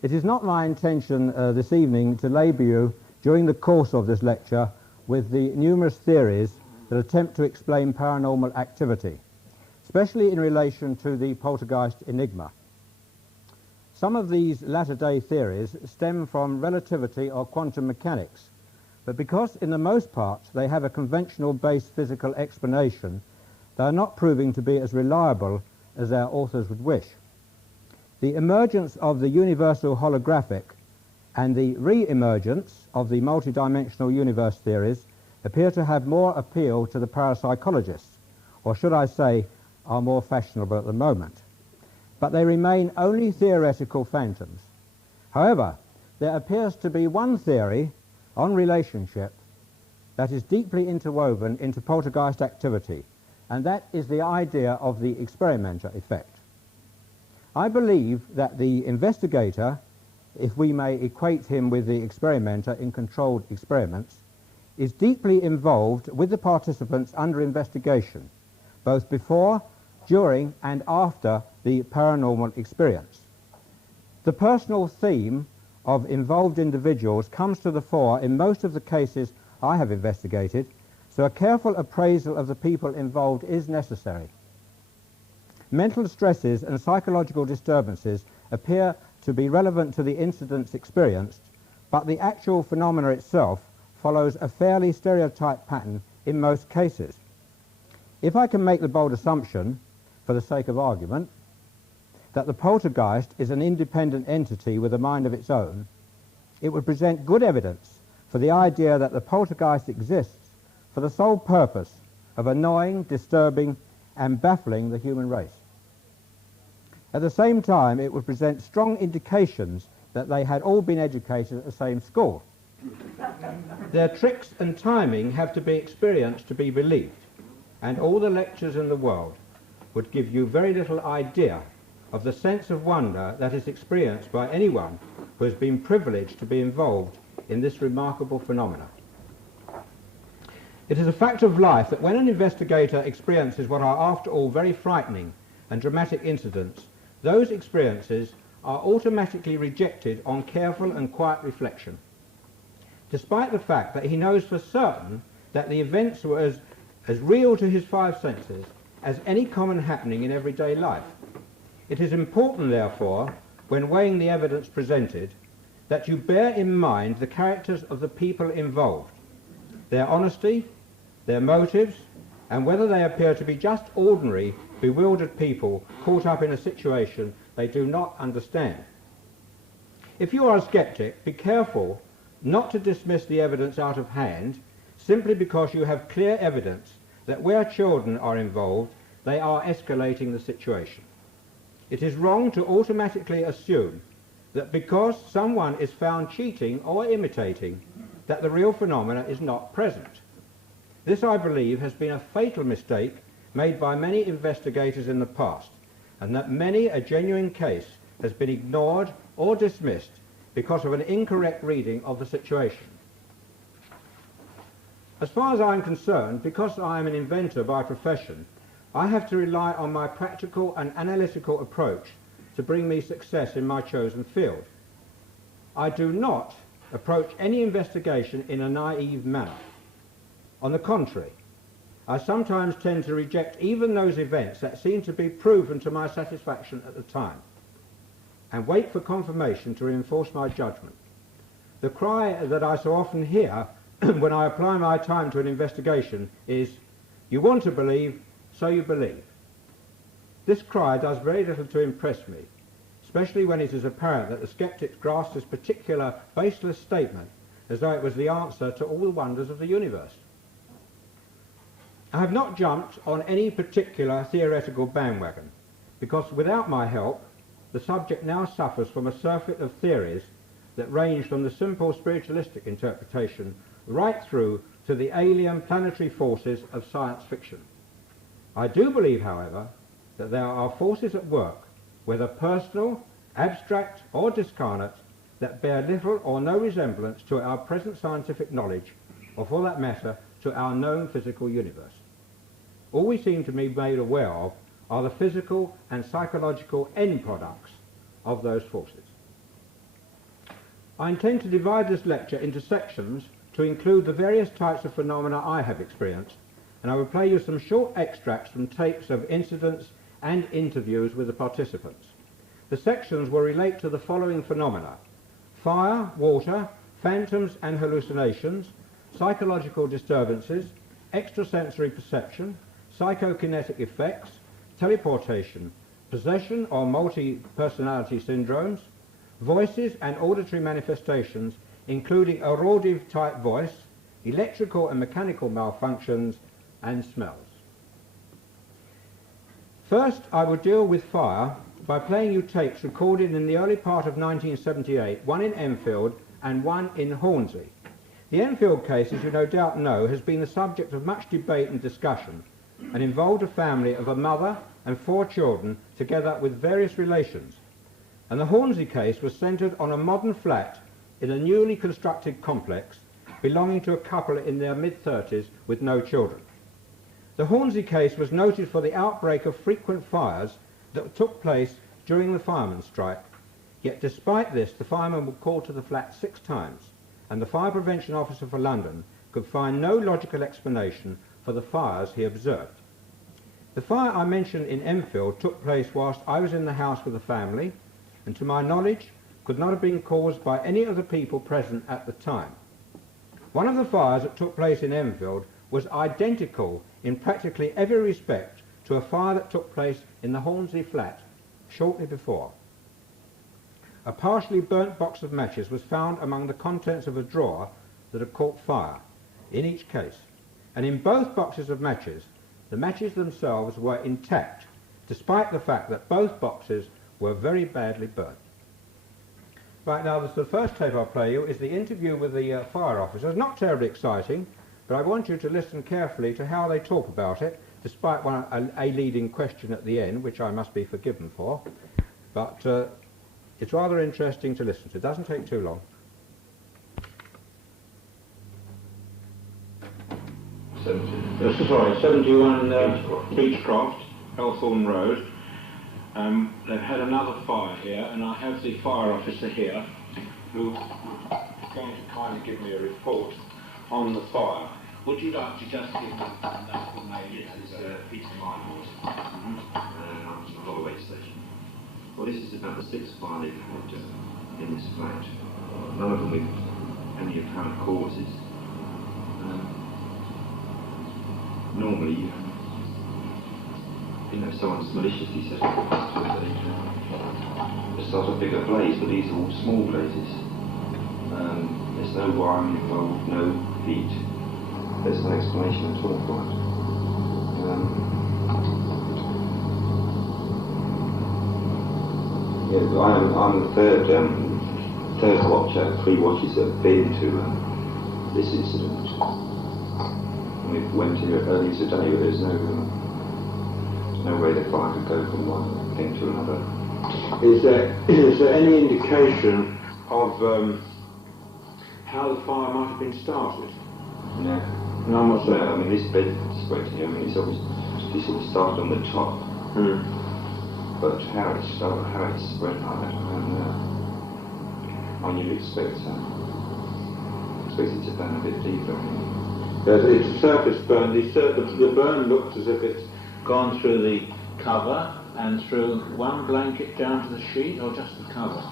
It is not my intention this evening to labour you during the course of this lecture with the numerous theories that attempt to explain paranormal activity, especially in relation to the Poltergeist Enigma. Some of these latter-day theories stem from relativity or quantum mechanics, but because in the most part they have a conventional base physical explanation, they are not proving to be as reliable as their authors would wish. The emergence of the universal holographic and the re-emergence of the multidimensional universe theories appear to have more appeal to the parapsychologists, or should I say, are more fashionable at the moment. But they remain only theoretical phantoms. However, there appears to be one theory on relationship that is deeply interwoven into poltergeist activity, and that is the idea of the experimenter effect. I believe that the investigator, if we may equate him with the experimenter in controlled experiments, is deeply involved with the participants under investigation, both before, during, and after the paranormal experience. The personal theme of involved individuals comes to the fore in most of the cases I have investigated, so a careful appraisal of the people involved is necessary. Mental stresses and psychological disturbances appear to be relevant to the incidents experienced, but the actual phenomena itself follows a fairly stereotyped pattern in most cases. If I can make the bold assumption, for the sake of argument, that the poltergeist is an independent entity with a mind of its own, it would present good evidence for the idea that the poltergeist exists for the sole purpose of annoying, disturbing, and baffling the human race. At the same time, it would present strong indications that they had all been educated at the same school. Their tricks and timing have to be experienced to be believed, and all the lectures in the world would give you very little idea of the sense of wonder that is experienced by anyone who has been privileged to be involved in this remarkable phenomenon. It is a fact of life that when an investigator experiences what are after all very frightening and dramatic incidents, those experiences are automatically rejected on careful and quiet reflection, despite the fact that he knows for certain that the events were as real to his five senses as any common happening in everyday life. It is important, therefore, when weighing the evidence presented, that you bear in mind the characters of the people involved, their honesty, their motives, and whether they appear to be just ordinary, bewildered people caught up in a situation they do not understand. If you are a skeptic, be careful not to dismiss the evidence out of hand simply because you have clear evidence that where children are involved, they are escalating the situation. It is wrong to automatically assume that because someone is found cheating or imitating, that the real phenomena is not present. This, I believe, has been a fatal mistake made by many investigators in the past, and that many a genuine case has been ignored or dismissed because of an incorrect reading of the situation. As far as I am concerned, because I am an inventor by profession, I have to rely on my practical and analytical approach to bring me success in my chosen field. I do not approach any investigation in a naive manner. On the contrary, I sometimes tend to reject even those events that seem to be proven to my satisfaction at the time, and wait for confirmation to reinforce my judgment. The cry that I so often hear when I apply my time to an investigation is, "You want to believe, so you believe." This cry does very little to impress me, especially when it is apparent that the skeptics grasp this particular baseless statement as though it was the answer to all the wonders of the universe. I have not jumped on any particular theoretical bandwagon, because without my help, the subject now suffers from a surfeit of theories that range from the simple spiritualistic interpretation right through to the alien planetary forces of science fiction. I do believe, however, that there are forces at work, whether personal, abstract, or discarnate, that bear little or no resemblance to our present scientific knowledge, or for that matter, to our known physical universe. All we seem to be made aware of are the physical and psychological end products of those forces. I intend to divide this lecture into sections to include the various types of phenomena I have experienced, and I will play you some short extracts from tapes of incidents and interviews with the participants. The sections will relate to the following phenomena: fire, water, phantoms and hallucinations, psychological disturbances, extrasensory perception, psychokinetic effects, teleportation, possession or multi-personality syndromes, voices and auditory manifestations, including auditive type voice, electrical and mechanical malfunctions, and smells. First, I will deal with fire by playing you tapes recorded in the early part of 1978, one in Enfield and one in Hornsey. The Enfield case, as you no doubt know, has been the subject of much debate and discussion, and involved a family of a mother and 4 children together with various relations. And the Hornsey case was centred on a modern flat in a newly constructed complex belonging to a couple in their mid-30s with no children. The Hornsey case was noted for the outbreak of frequent fires that took place during the firemen's strike, yet despite this the firemen were called to the flat 6 times, and the fire prevention officer for London could find no logical explanation for the fires he observed. The fire I mentioned in Enfield took place whilst I was in the house with the family, and to my knowledge could not have been caused by any of the people present at the time. One of the fires that took place in Enfield was identical in practically every respect to a fire that took place in the Hornsey flat shortly before. A partially burnt box of matches was found among the contents of a drawer that had caught fire in each case, and in both boxes of matches the matches themselves were intact, despite the fact that both boxes were very badly burnt. Right, now the first tape I'll play you is the interview with the fire officers. Not terribly exciting, but I want you to listen carefully to how they talk about it, despite a leading question at the end, which I must be forgiven for. But it's rather interesting to listen to. It doesn't take too long. 71 Beechcroft, Elthorne Road. They've had another fire here, and I have the fire officer here who is going to kindly give me a report on the fire. Would you like to just give me the name? Yes, it's Peter Minors, Holloway Station. Well, this is about the 6th fire they've had in this flat. None of them with any apparent causes. Normally, someone's maliciously set up to start a bigger blaze, but these are all small blazes. There's no wiring involved, no heat. There's no explanation at all for it. I'm the third watcher. 3 watches have been to this incident. We went here early today, but there's no way the fire could go from one thing to another. Is there any indication of how the fire might have been started? No. None whatsoever. No, I mean, this bed spread here, it's obviously sort of started on the top. But how it spread like that, I don't know. You'd expect it to burn a bit deeper. Yes, it's a surface burn. The burn looks as if it's gone through the cover and through one blanket down to the sheet, or just the cover?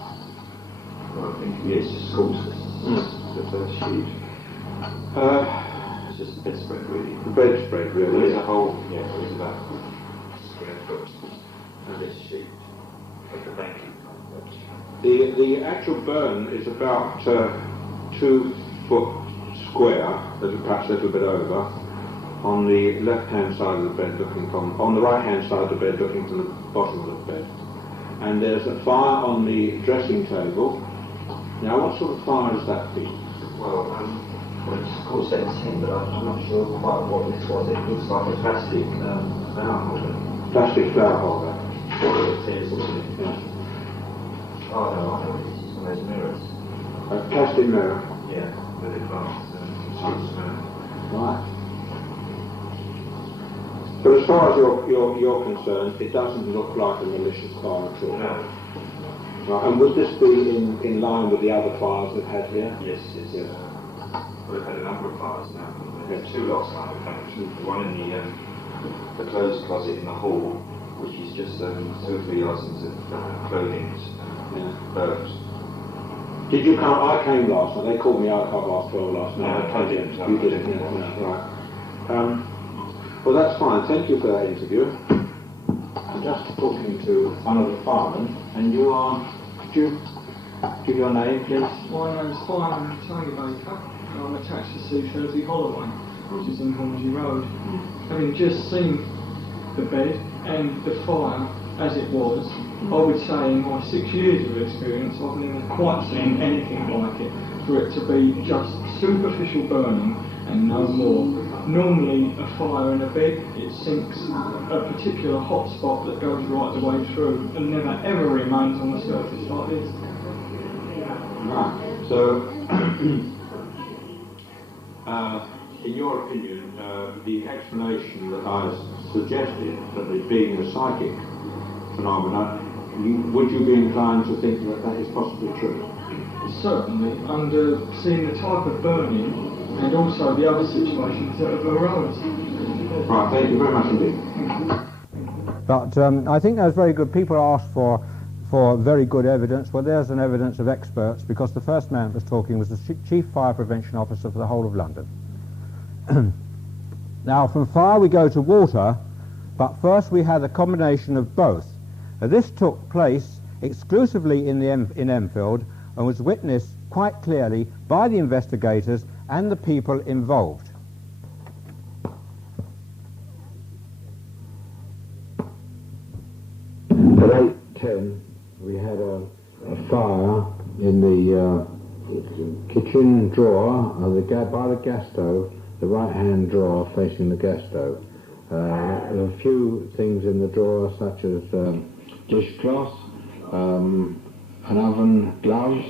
Well, I think it's just the first sheet. It's just the bedspread, really. The bedspread, really. There's a whole, there is about a square foot of this sheet of the blanket. The actual burn is about 2 foot square, perhaps a little bit over, on the left-hand side of the bed on the right-hand side of the bed looking from the bottom of the bed. And there's a fire on the dressing table. Now, what sort of fire has that been? Well, it's called 17, but I'm not sure quite what this was. It looks like a plastic flower holder. Plastic flower holder? Yes. Oh, no, I know this is one of those mirrors. A plastic mirror? Yeah, with a glass. Right. But as far as you're concerned, it doesn't look like a malicious fire at all. No. Right. And would this be in line with the other fires they've had here? Yes, it's, we've had a number of fires now. We've had 2 last night, in fact. One in the clothes closet in the hall, which is just 2 or 3 items of clothing burnt. Did you come? I came last night. They called me out at 12 last night. No, I didn't. You didn't? Yeah, right. Well, that's fine. Thank you for that interview. I'm just talking to one of the firemen, and you are, could you give your name, please? My name's Fireman Tony Baker, and I'm attached to C30 Holloway, which is in Hornsey Road. Having just seen the bed and the fire as it was, I would say in my 6 years of experience, I've never quite seen anything like it, for it to be just superficial burning and no more. Normally a fire in a bed, it sinks a particular hot spot that goes right the way through and never ever remains on the surface like this. Right. So, in your opinion, the explanation that I suggested, that it being a psychic phenomena, would you be inclined to think that that is possibly true? Certainly, under seeing the type of burning and also the other situations that have arose. Right, thank you very much indeed. But I think that's very good. People ask for very good evidence. Well, there's an evidence of experts, because the first man that was talking was the Chief Fire Prevention Officer for the whole of London. Now, from fire we go to water, but first we had a combination of both. This took place exclusively in Enfield and was witnessed quite clearly by the investigators and the people involved. At 8:10 we had a fire in the kitchen drawer by the gas stove, the right-hand drawer facing the gas stove. A few things in the drawer, such as dishcloth, an oven, gloves,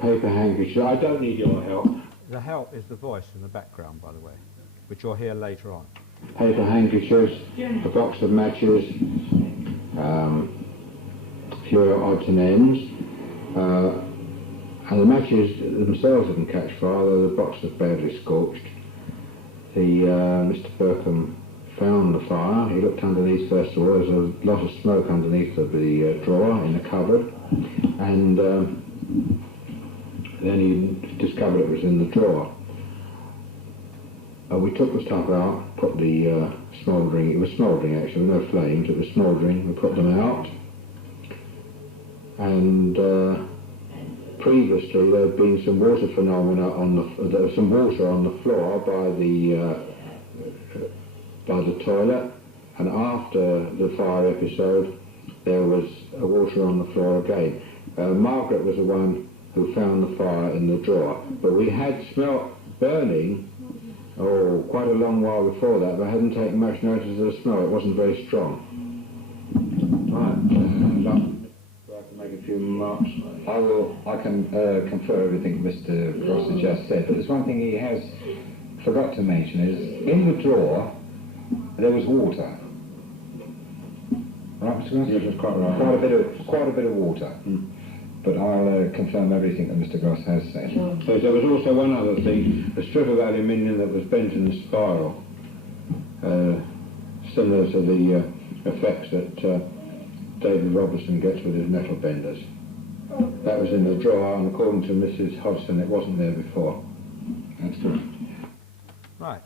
paper handkerchiefs. I don't need your help. The help is the voice in the background, by the way, which you'll hear later on. Paper handkerchiefs, a box of matches, few odds and ends. And the matches themselves didn't catch fire, though the box was badly scorched. Mr. Burkham found the fire. He looked underneath first of all. There was a lot of smoke underneath of the drawer in the cupboard, and then he discovered it was in the drawer. We took the stuff out, put the smouldering, it was smouldering actually, no flames, it was smouldering, we put them out, and previously there had been some water phenomena there was some water on the floor by the toilet, and after the fire episode there was water on the floor again. Margaret was the one who found the fire in the drawer, but we had smelt burning quite a long while before that, but I hadn't taken much notice of the smell. It wasn't very strong. Right. I can make a few remarks. I can confer everything Mr. Grosse has just said, but there's one thing he has forgot to mention is, in the drawer, there was water. Right, Mr. Grosse? Yes, that's quite right. Quite a bit of water. Mm. But I'll confirm everything that Mr. Grosse has said. So there was also one other thing, a strip of aluminium that was bent in a spiral, similar to the effects that David Robertson gets with his metal benders. That was in the drawer, and according to Mrs. Hodgson, it wasn't there before. That's good. Right.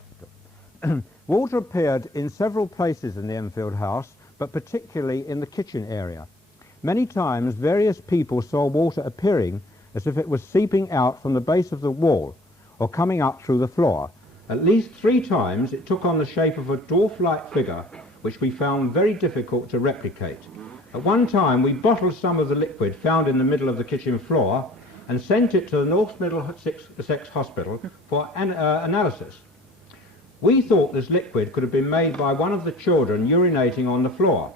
Water appeared in several places in the Enfield house, but particularly in the kitchen area. Many times various people saw water appearing as if it was seeping out from the base of the wall or coming up through the floor. At least 3 times it took on the shape of a dwarf-like figure, which we found very difficult to replicate. At one time we bottled some of the liquid found in the middle of the kitchen floor and sent it to the North Middlesex Hospital for analysis. We thought this liquid could have been made by one of the children urinating on the floor,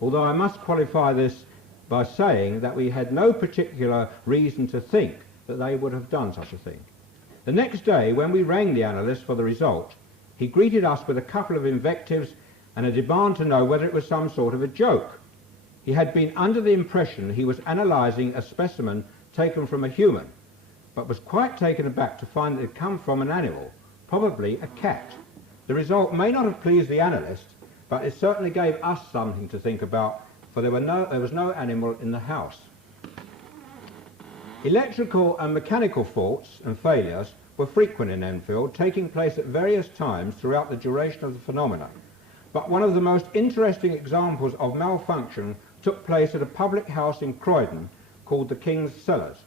although I must qualify this by saying that we had no particular reason to think that they would have done such a thing. The next day, when we rang the analyst for the result, he greeted us with a couple of invectives and a demand to know whether it was some sort of a joke. He had been under the impression he was analysing a specimen taken from a human, but was quite taken aback to find that it had come from an animal, probably a cat. The result may not have pleased the analyst, but it certainly gave us something to think about, for there was no animal in the house. Electrical and mechanical faults and failures were frequent in Enfield, taking place at various times throughout the duration of the phenomena. But one of the most interesting examples of malfunction took place at a public house in Croydon called the King's Cellars.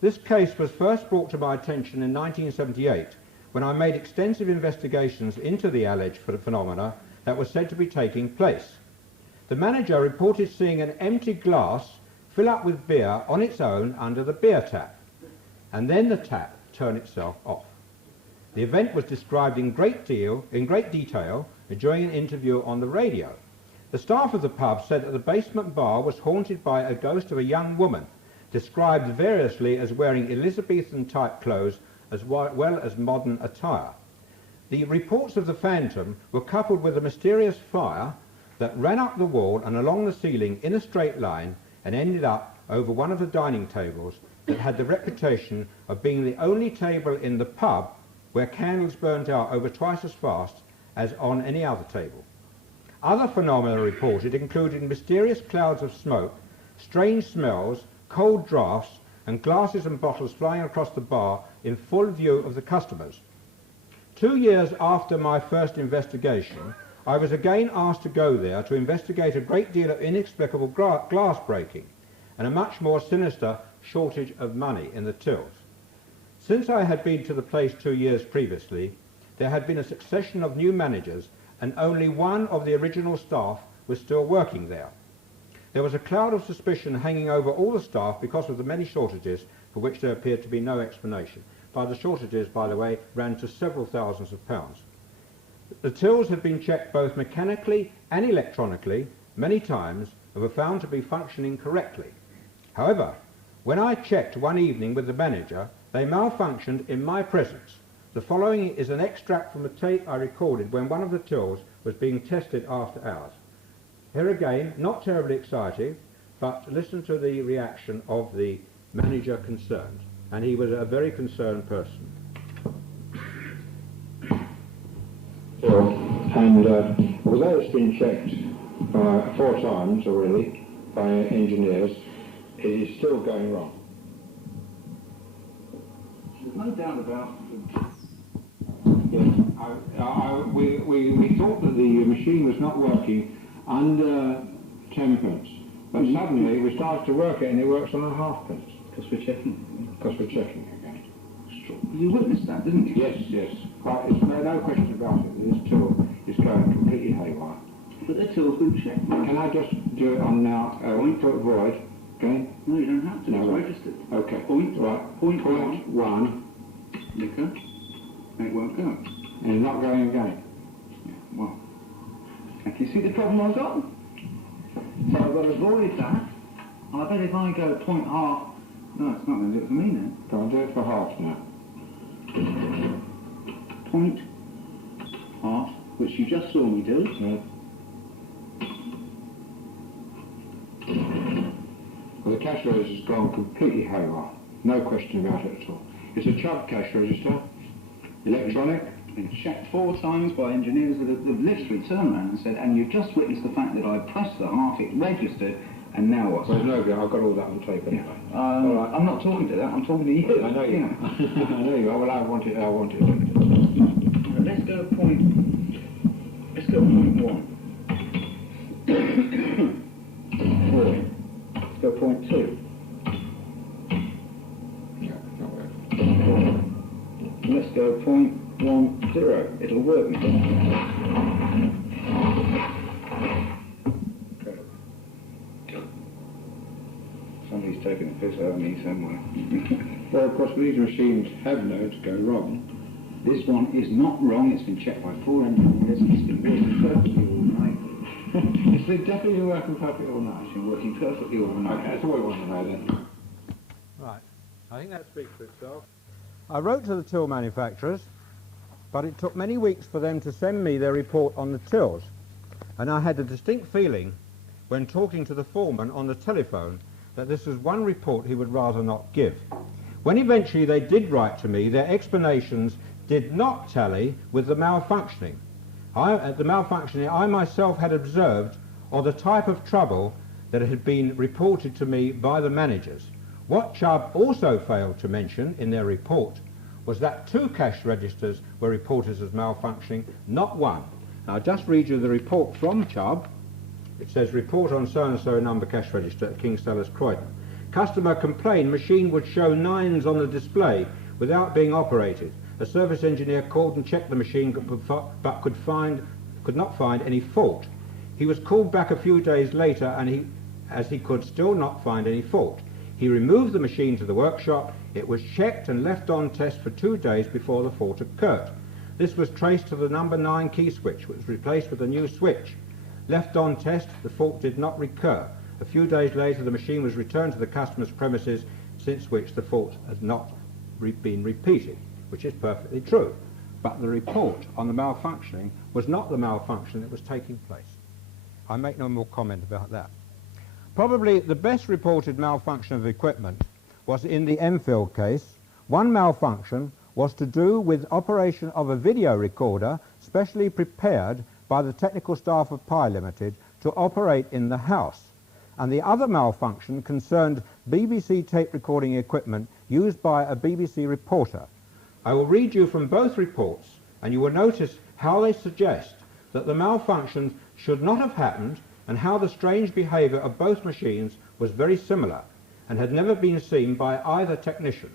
This case was first brought to my attention in 1978 when I made extensive investigations into the alleged phenomena that was said to be taking place. The manager reported seeing an empty glass fill up with beer on its own under the beer tap, and then the tap turn itself off. The event was described in great detail during an interview on the radio. The staff of the pub said that the basement bar was haunted by a ghost of a young woman, described variously as wearing Elizabethan-type clothes as well as modern attire. The reports of the phantom were coupled with a mysterious fire that ran up the wall and along the ceiling in a straight line and ended up over one of the dining tables that had the reputation of being the only table in the pub where candles burnt out over twice as fast as on any other table. Other phenomena reported included mysterious clouds of smoke, strange smells, cold draughts, and glasses and bottles flying across the bar in full view of the customers. 2 years after my first investigation, I was again asked to go there to investigate a great deal of inexplicable glass breaking and a much more sinister shortage of money in the tills. Since I had been to the place 2 years previously, there had been a succession of new managers and only one of the original staff was still working there. There was a cloud of suspicion hanging over all the staff because of the many shortages for which there appeared to be no explanation. By the shortages, by the way, ran to several thousands of pounds. The tills had been checked both mechanically and electronically many times and were found to be functioning correctly. However, when I checked one evening with the manager, they malfunctioned in my presence. The following is an extract from a tape I recorded when one of the tills was being tested after hours. Here again, not terribly exciting, but listen to the reaction of the manager concerned. And he was a very concerned person. And although it's been checked 4 times already by engineers, it is still going wrong. There's no doubt about Yes, we thought that the machine was not working under 10 pence, but suddenly we started to work it and it works on a half pence. because we're checking. Because we're checking again. You witnessed that, didn't you? Yes, yes. Quite, no question about it. This tool is going completely haywire. But the tool's been checked. Can I just do it on now? Put void. Okay. No, you don't have to. No, it's right. registered. Okay. Point one. Liquor. And it won't go. And it's not going again. Yeah, well. And can you see the problem I've got? So I've got to void that. And I bet if I go point half. No, it's not going to do it for me then. Go and do it for half now. Point half, which you just saw me do. Yeah. Well, the cash register has gone completely haywire. No question about it at all. It's a Chubb cash register, electronic. Been checked 4 times by engineers that have literally turned around and said, and you just witnessed the fact that I pressed the half, it registered, and now what? There's no good. I've got all that on tape anyway. All right. I'm not talking to that. I'm talking to you. I know you. I know you are. Well, I want it. Let's go point 1. Let's go point 2. Yeah, not working. Let's go point 1, 0. It'll work. Somebody's taking a piss out of me somewhere. Well, of course, these machines have known to go wrong. This one is not wrong. It's been checked by 4 engineers. It's been working perfectly all night. It's been definitely working perfectly all night. It's been working perfectly all night. Okay, that's all we want to know then. Right. I think that speaks for itself. I wrote to the till manufacturers, but it took many weeks for them to send me their report on the tills. And I had a distinct feeling when talking to the foreman on the telephone that this was one report he would rather not give. When eventually they did write to me, their explanations did not tally with the malfunctioning. The malfunctioning I myself had observed, or the type of trouble that had been reported to me by the managers. What Chubb also failed to mention in their report was that 2 cash registers were reported as malfunctioning, not 1. Now, I'll just read you the report from Chubb. It says, report on so-and-so number cash register at King's Sellers, Croydon. Customer complained machine would show 9s on the display without being operated. A service engineer called and checked the machine but could not find any fault. He was called back a few days later as he could still not find any fault. He removed the machine to the workshop. It was checked and left on test for 2 days before the fault occurred. This was traced to the number 9 key switch, which was replaced with a new switch. Left on test, the fault did not recur. A few days later, the machine was returned to the customer's premises, since which the fault has not been repeated, which is perfectly true. But the report on the malfunctioning was not the malfunction that was taking place. I make no more comment about that. Probably the best reported malfunction of equipment was in the Enfield case. One malfunction was to do with operation of a video recorder specially prepared by the technical staff of Pi Limited to operate in the house. And the other malfunction concerned BBC tape recording equipment used by a BBC reporter. I will read you from both reports, and you will notice how they suggest that the malfunction should not have happened, and how the strange behaviour of both machines was very similar and had never been seen by either technician.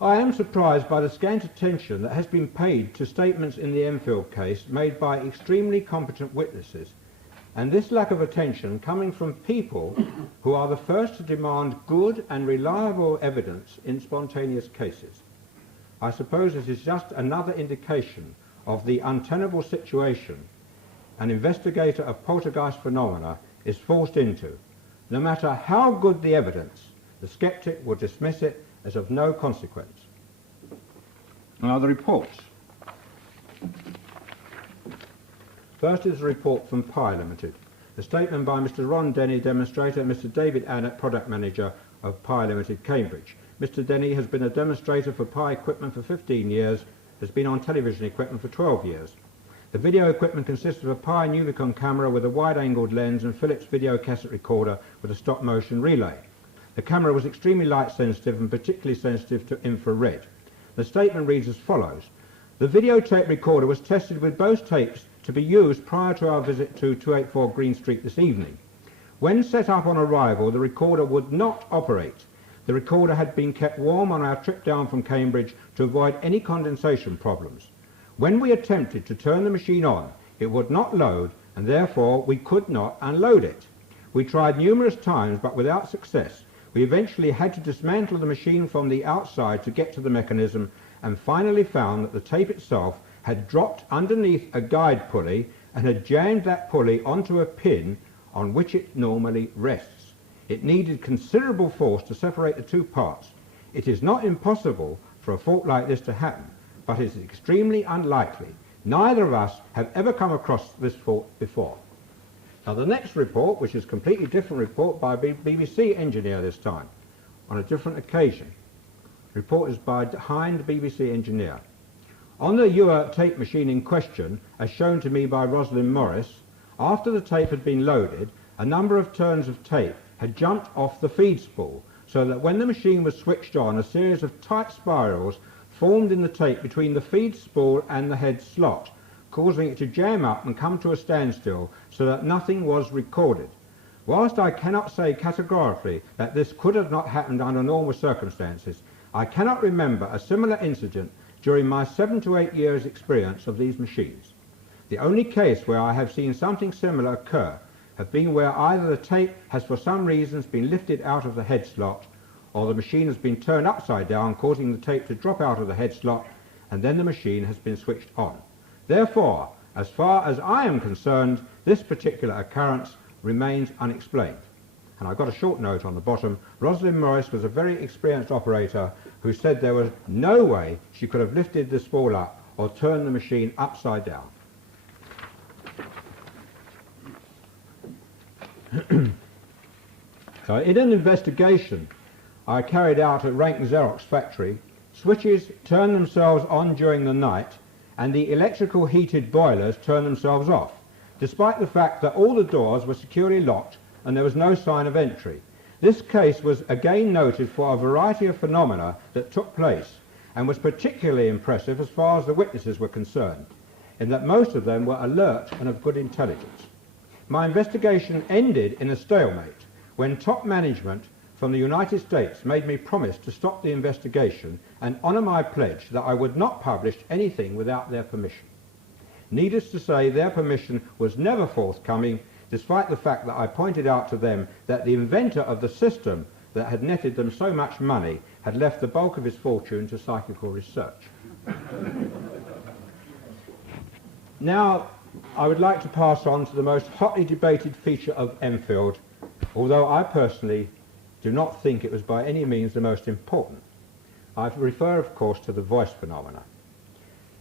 I am surprised by the scant attention that has been paid to statements in the Enfield case made by extremely competent witnesses, and this lack of attention coming from people who are the first to demand good and reliable evidence in spontaneous cases. I suppose this is just another indication of the untenable situation an investigator of poltergeist phenomena is forced into. No matter how good the evidence, the skeptic will dismiss it as of no consequence. Now the reports. First is a report from Pi Limited. A statement by Mr. Ron Denny, demonstrator, and Mr. David Annett, product manager of Pi Limited, Cambridge. Mr. Denny has been a demonstrator for Pi equipment for 15 years, has been on television equipment for 12 years. The video equipment consists of a Pi Nulicon camera with a wide-angled lens and Philips video cassette recorder with a stop-motion relay. The camera was extremely light-sensitive and particularly sensitive to infrared. The statement reads as follows. The videotape recorder was tested with both tapes to be used prior to our visit to 284 Green Street this evening. When set up on arrival, the recorder would not operate. The recorder had been kept warm on our trip down from Cambridge to avoid any condensation problems. When we attempted to turn the machine on, it would not load, and therefore we could not unload it. We tried numerous times, but without success. We eventually had to dismantle the machine from the outside to get to the mechanism, and finally found that the tape itself had dropped underneath a guide pulley and had jammed that pulley onto a pin on which it normally rests. It needed considerable force to separate the two parts. It is not impossible for a fault like this to happen, but it is extremely unlikely. Neither of us have ever come across this fault before. Now the next report, which is a completely different report by a BBC engineer this time, on a different occasion. The report is by Hind, BBC engineer. On the Ewer tape machine in question, as shown to me by Rosalind Morris, after the tape had been loaded, a number of turns of tape had jumped off the feed spool, so that when the machine was switched on, a series of tight spirals formed in the tape between the feed spool and the head slot, causing it to jam up and come to a standstill so that nothing was recorded. Whilst I cannot say categorically that this could have not happened under normal circumstances, I cannot remember a similar incident during my 7 to 8 years' experience of these machines. The only case where I have seen something similar occur have been where either the tape has for some reasons been lifted out of the head slot, or the machine has been turned upside down, causing the tape to drop out of the head slot, and then the machine has been switched on. Therefore, as far as I am concerned, this particular occurrence remains unexplained. And I've got a short note on the bottom. Rosalind Morris was a very experienced operator who said there was no way she could have lifted this spool up or turned the machine upside down. In an investigation I carried out at Rank Xerox factory, switches turn themselves on during the night and the electrical heated boilers turn themselves off, despite the fact that all the doors were securely locked and there was no sign of entry. This case was again noted for a variety of phenomena that took place and was particularly impressive as far as the witnesses were concerned, in that most of them were alert and of good intelligence. My investigation ended in a stalemate when top management from the United States made me promise to stop the investigation and honour my pledge that I would not publish anything without their permission. Needless to say, their permission was never forthcoming, despite the fact that I pointed out to them that the inventor of the system that had netted them so much money had left the bulk of his fortune to psychical research. Now, I would like to pass on to the most hotly debated feature of Enfield, although I personally do not think it was by any means the most important. I refer, of course, to the voice phenomena.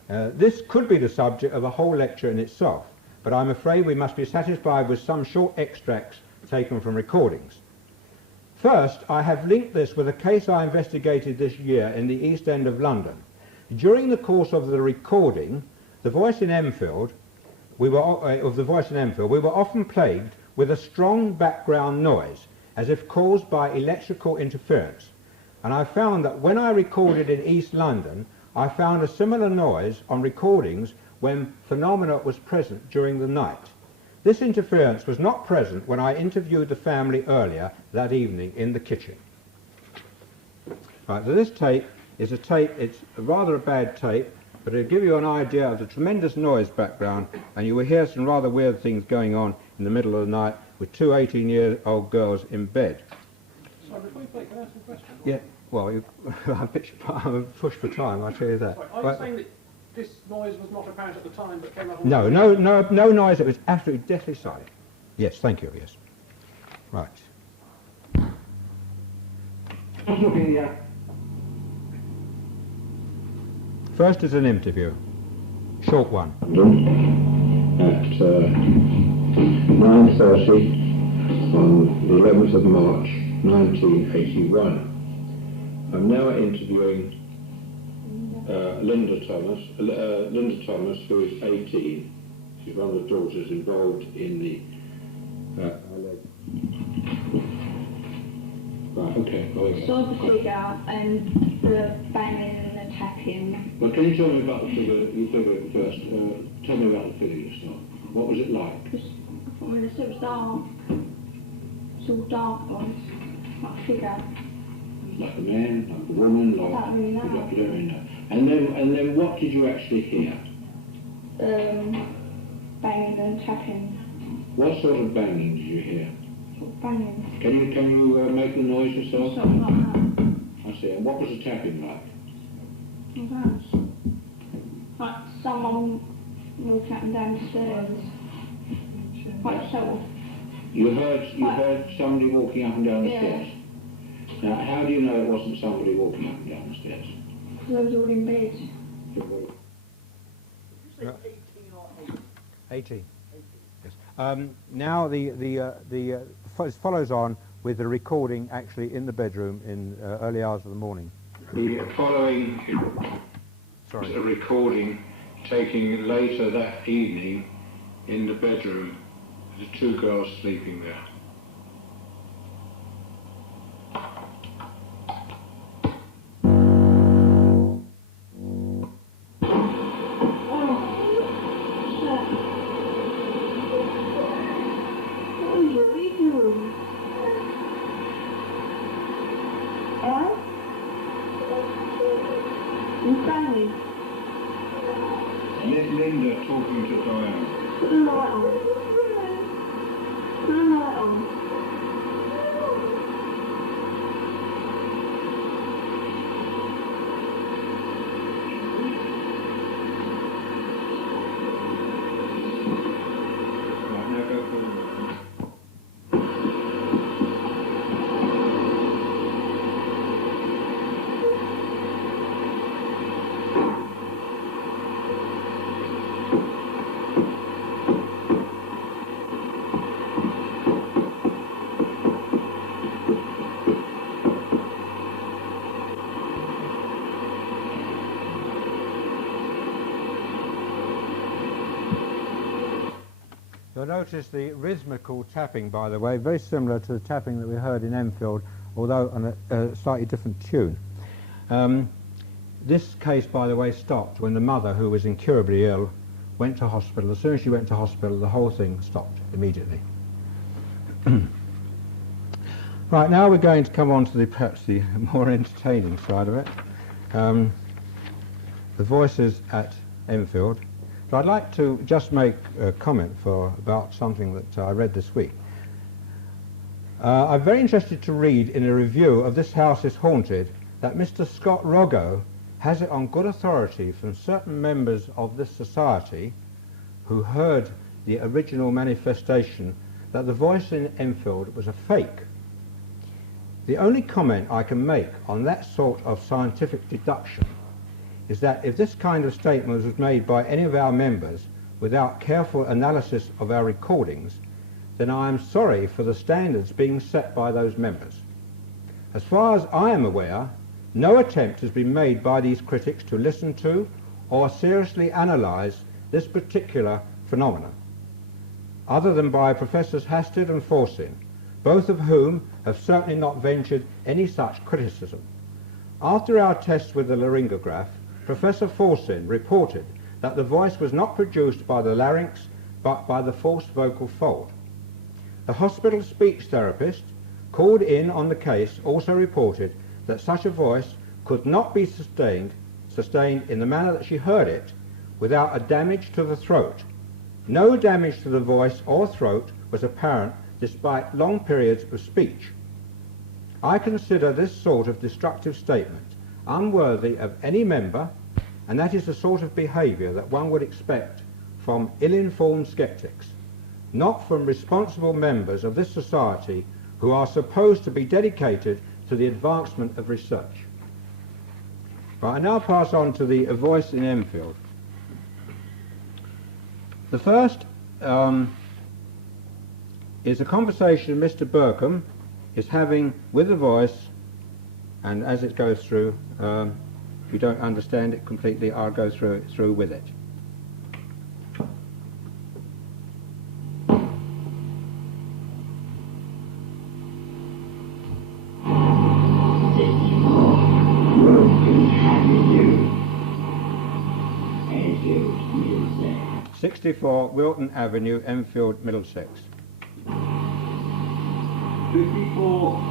This could be the subject of a whole lecture in itself, but I'm afraid we must be satisfied with some short extracts taken from recordings. First, I have linked this with a case I investigated this year in the East End of London. During the course of the recording, we were often plagued with a strong background noise, as if caused by electrical interference. And I found that when I recorded in East London, I found a similar noise on recordings when phenomena was present during the night. This interference was not present when I interviewed the family earlier that evening in the kitchen. Right, so this tape is a tape, it's rather a bad tape, but it'll give you an idea of the tremendous noise background, and you will hear some rather weird things going on in the middle of the night with two 18-year-old girls in bed. Sorry, before you play, can I ask a question? Yeah, well, I'm pushed for time, I'll tell you that. Sorry, are you saying that this noise was not apparent at the time but came up? No noise, it was absolutely deathly silent. Yes, thank you, yes. Right. First is an interview, short one. At 9:30 on the 11th of March 1981. I'm now interviewing Linda Thomas, who is 18. She's one of the daughters involved in the... right, okay. Saw the figure and the banging and attacking. Well, can you tell me about the figure first? Tell me about the figure you saw. What was it like? I thought it was dark. It's all dark ones. Like a figure. Like a man, like a woman, like... I don't really know. You don't really know. And then what did you actually hear? Banging and attacking. What sort of banging did you hear? Sort of banging. Can you make the noise yourself? Sort of like that. I see. And what was the tapping like? Like that. Like someone walking up and down the stairs. Like sort of. You heard somebody walking up and down the stairs? Now, how do you know it wasn't somebody walking up and down the stairs? Because I was all in bed. 18. Yes. Now it follows on with the recording actually in the bedroom in early hours of the morning. The following is a recording taken later that evening in the bedroom. The two girls sleeping there. Linda talking to Diane. Put the light on. Put the light on. Right, now go for the You'll notice the rhythmical tapping, by the way, very similar to the tapping that we heard in Enfield, although on a slightly different tune. This case, by the way, stopped when the mother, who was incurably ill, went to hospital. As soon as she went to hospital, the whole thing stopped immediately. Right, now we're going to come on to perhaps the more entertaining side of it. The voices at Enfield. But I'd like to just make a comment about something that I read this week. I'm very interested to read in a review of This House is Haunted that Mr. Scott Roggo has it on good authority from certain members of this society who heard the original manifestation that the voice in Enfield was a fake. The only comment I can make on that sort of scientific deduction is that if this kind of statement was made by any of our members without careful analysis of our recordings, then I am sorry for the standards being set by those members. As far as I am aware, no attempt has been made by these critics to listen to or seriously analyse this particular phenomenon, other than by Professors Hasted and Forsin, both of whom have certainly not ventured any such criticism. After our tests with the laryngograph, Professor Forsin reported that the voice was not produced by the larynx but by the forced vocal fold. The hospital speech therapist called in on the case also reported that such a voice could not be sustained in the manner that she heard it without a damage to the throat. No damage to the voice or throat was apparent despite long periods of speech. I consider this sort of destructive statement unworthy of any member, and that is the sort of behaviour that one would expect from ill-informed sceptics, not from responsible members of this society who are supposed to be dedicated to the advancement of research. Right, I now pass on to the voice in Enfield. The first is a conversation Mr. Burkham is having with the voice, and as it goes through, if you don't understand it completely, I'll go through with it. Enfield, 64 Wilton Avenue, Enfield, Middlesex. 54.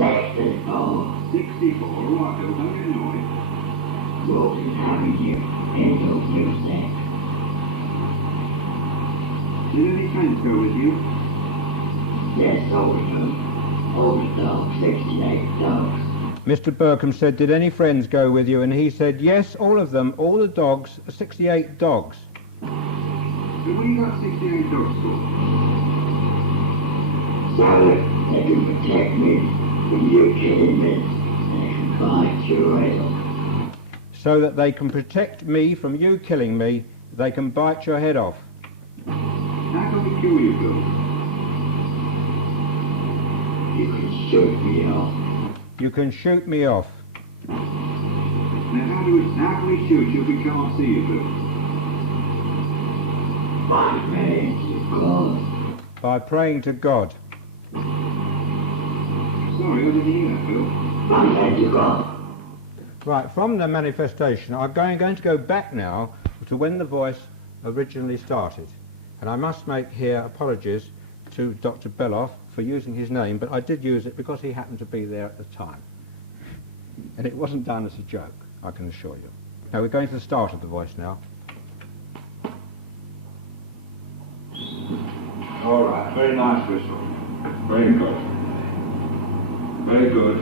64, right, Bill, don't get annoyed. Wilton Avenue, Enfield, Middlesex. Did any friends go with you? Yes, all of them. All the dogs, 68 dogs. Mr. Burkham said, did any friends go with you? And he said, yes, all of them, all the dogs, 68 dogs. So what you got 68 dogs for? So that they can protect me from you killing me, and they can bite your head off. So that they can protect me from you killing me, they can bite your head off. How can we kill you, Bill? You can shoot me off. You can shoot me off. Now how can we shoot you if we can't see you, Bill? By praying to God. By praying to God. Sorry, I didn't hear that, Bill. By praying to God. Right, from the manifestation, I'm going to go back now to when the voice originally started. And I must make here apologies to Dr. Beloff for using his name, but I did use it because he happened to be there at the time. And it wasn't done as a joke, I can assure you. Now we're going to the start of the voice now. All right, very nice whistle. Very good. Very good.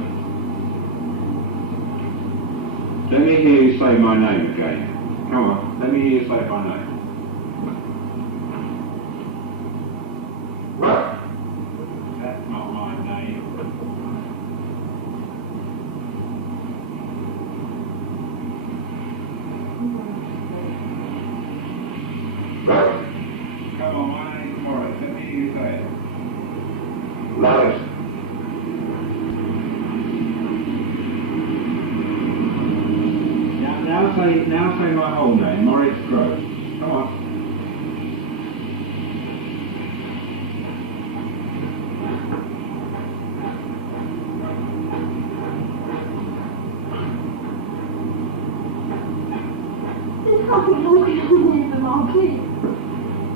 Let me hear you say my name again. Come on, let me hear you say my name. That's not my name. Come on, my name's Maurice. Let me hear you say it. Maurice. Now say my whole name, Maurice Grosse. Come on. nothing walking underneath the marquee.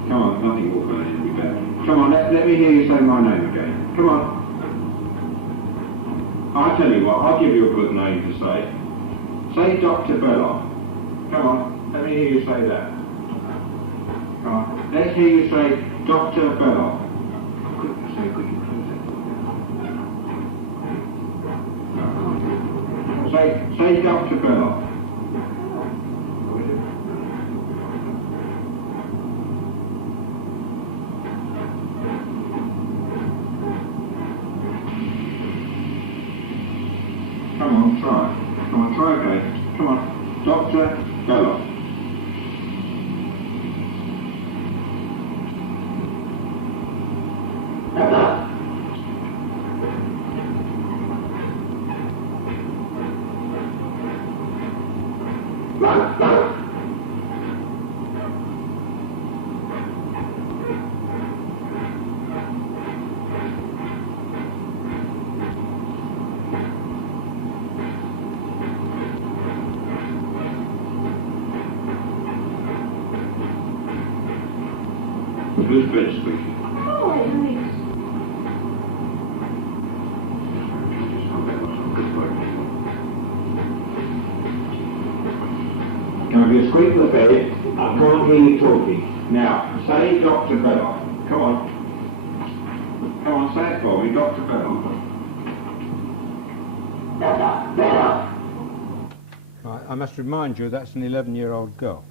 Come on, nothing will burn in your bed. Come on, let me hear you say my name again. Come on. I'll tell you what, I'll give you a good name to say. Say Dr. Belloc. Come on, let me hear you say that. Come on, let's hear you say Dr. Belloc. Quick, say quick and close it. Say Dr. Belloc. Come on, try. Come on, try again. Come on. Dr. Belloc. Who's bed squeaking? Oh, it is. Now, if you squeak the bed, I can't hear you talking. Now, say Dr. Belloc. Come on. Come on, say it for me, Dr. Belloc. Dr. Belloc. Right, I must remind you that's an 11-year-old girl.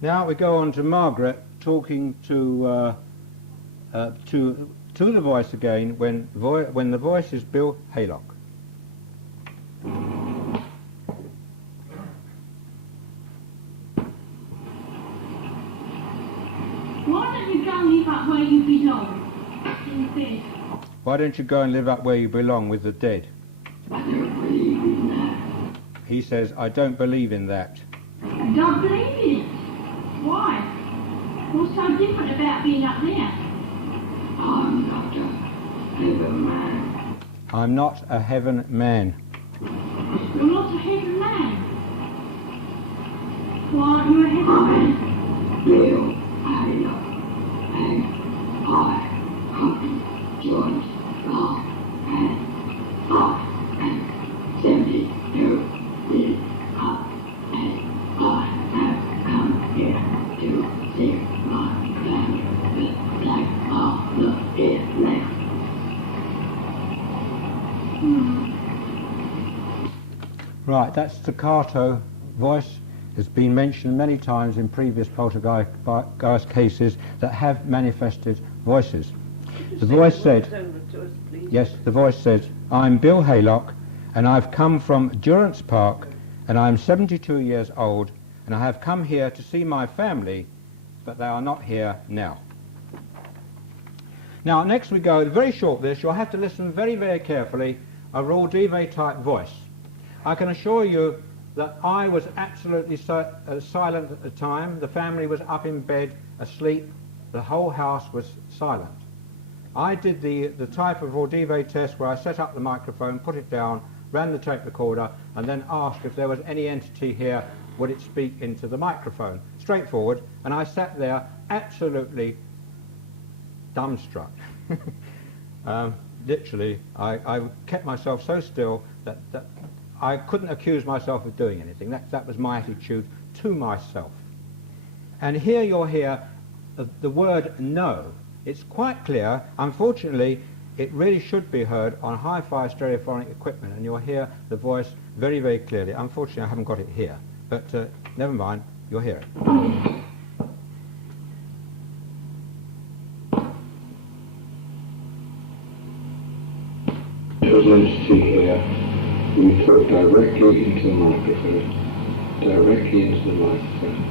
Now we go on to Margaret talking to the voice again when the voice is Bill Haylock. Why don't you go and live up where you belong? In bed. Why don't you go and live up where you belong with the dead? I don't believe in that. He says, I don't believe in that. I don't believe in it. Why? What's so different about being up there? I'm not a heaven man. I'm not a heaven man. You're not a heaven man. Why aren't you a heaven man? Bill Haylock, and I come joined love, and I am 72 years old, and I have come here to see my family with black on the ear now. Right, that staccato voice has been mentioned many times in previous poltergeist cases that have manifested voices. The voice said, yes, the voice said, I'm Bill Haylock and I've come from Durrance Park and I'm 72 years old and I have come here to see my family, but they are not here now. Now, next we go, very short this, you'll have to listen very, very carefully, a Raudive type voice. I can assure you that I was absolutely silent at the time. The family was up in bed, asleep. The whole house was silent. I did the type of Raudive test where I set up the microphone, put it down, ran the tape recorder, and then asked if there was any entity here, would it speak into the microphone. Straightforward, and I sat there absolutely dumbstruck. Literally, I kept myself so still that I couldn't accuse myself of doing anything. That was my attitude to myself. And here you'll hear the word no. It's quite clear. Unfortunately, it really should be heard on hi-fi stereophonic equipment, and you'll hear the voice very, very clearly. Unfortunately, I haven't got it here, but never mind, you'll hear it. There was an entity here. We talk directly into the microphone. Directly into the microphone.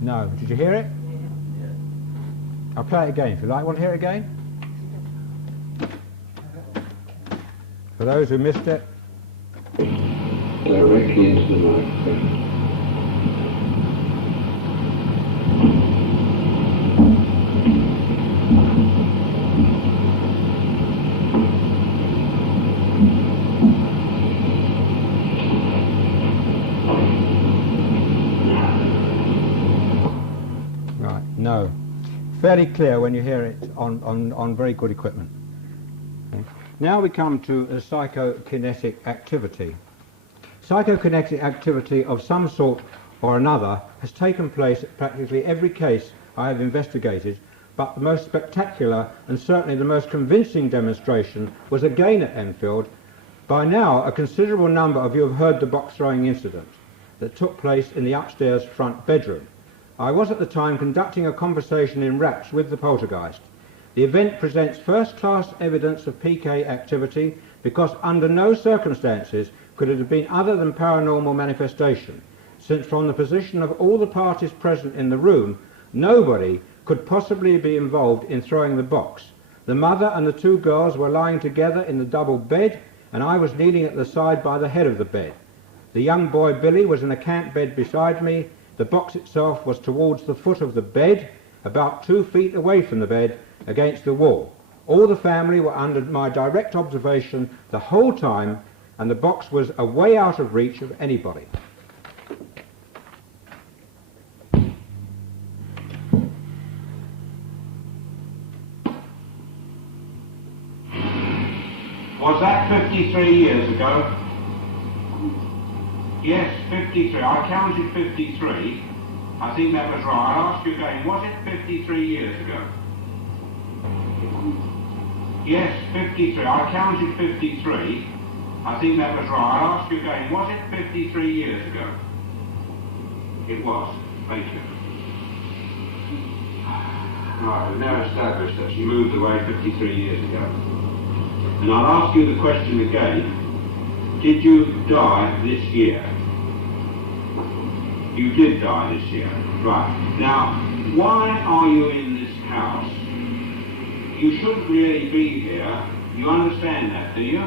No. Did you hear it? I'll play it again if you like. Want to hear it again? For those who missed it. directly into the microphone. No. Fairly clear when you hear it on very good equipment. Okay. Now we come to psychokinetic activity. Psychokinetic activity of some sort or another has taken place at practically every case I have investigated, but the most spectacular and certainly the most convincing demonstration was again at Enfield. By now a considerable number of you have heard the box throwing incident that took place in the upstairs front bedroom. I was at the time conducting a conversation in wraps with the poltergeist. The event presents first-class evidence of PK activity because under no circumstances could it have been other than paranormal manifestation, since from the position of all the parties present in the room, nobody could possibly be involved in throwing the box. The mother and the two girls were lying together in the double bed, and I was kneeling at the side by the head of the bed. The young boy Billy was in a camp bed beside me. The box itself was towards the foot of the bed, about 2 feet away from the bed, against the wall. All the family were under my direct observation the whole time, and the box was away out of reach of anybody. Was that 53 years ago? Yes, 53. I counted 53. I think that was right. I'll ask you again, was it 53 years ago? Yes, 53. I counted 53. I think that was right. I'll ask you again, was it 53 years ago? It was. Thank you. Right, we've now established that she moved away 53 years ago. And I'll ask you the question again. Did you die this year? You did die this year. Right. Now, why are you in this house? You shouldn't really be here. You understand that, do you?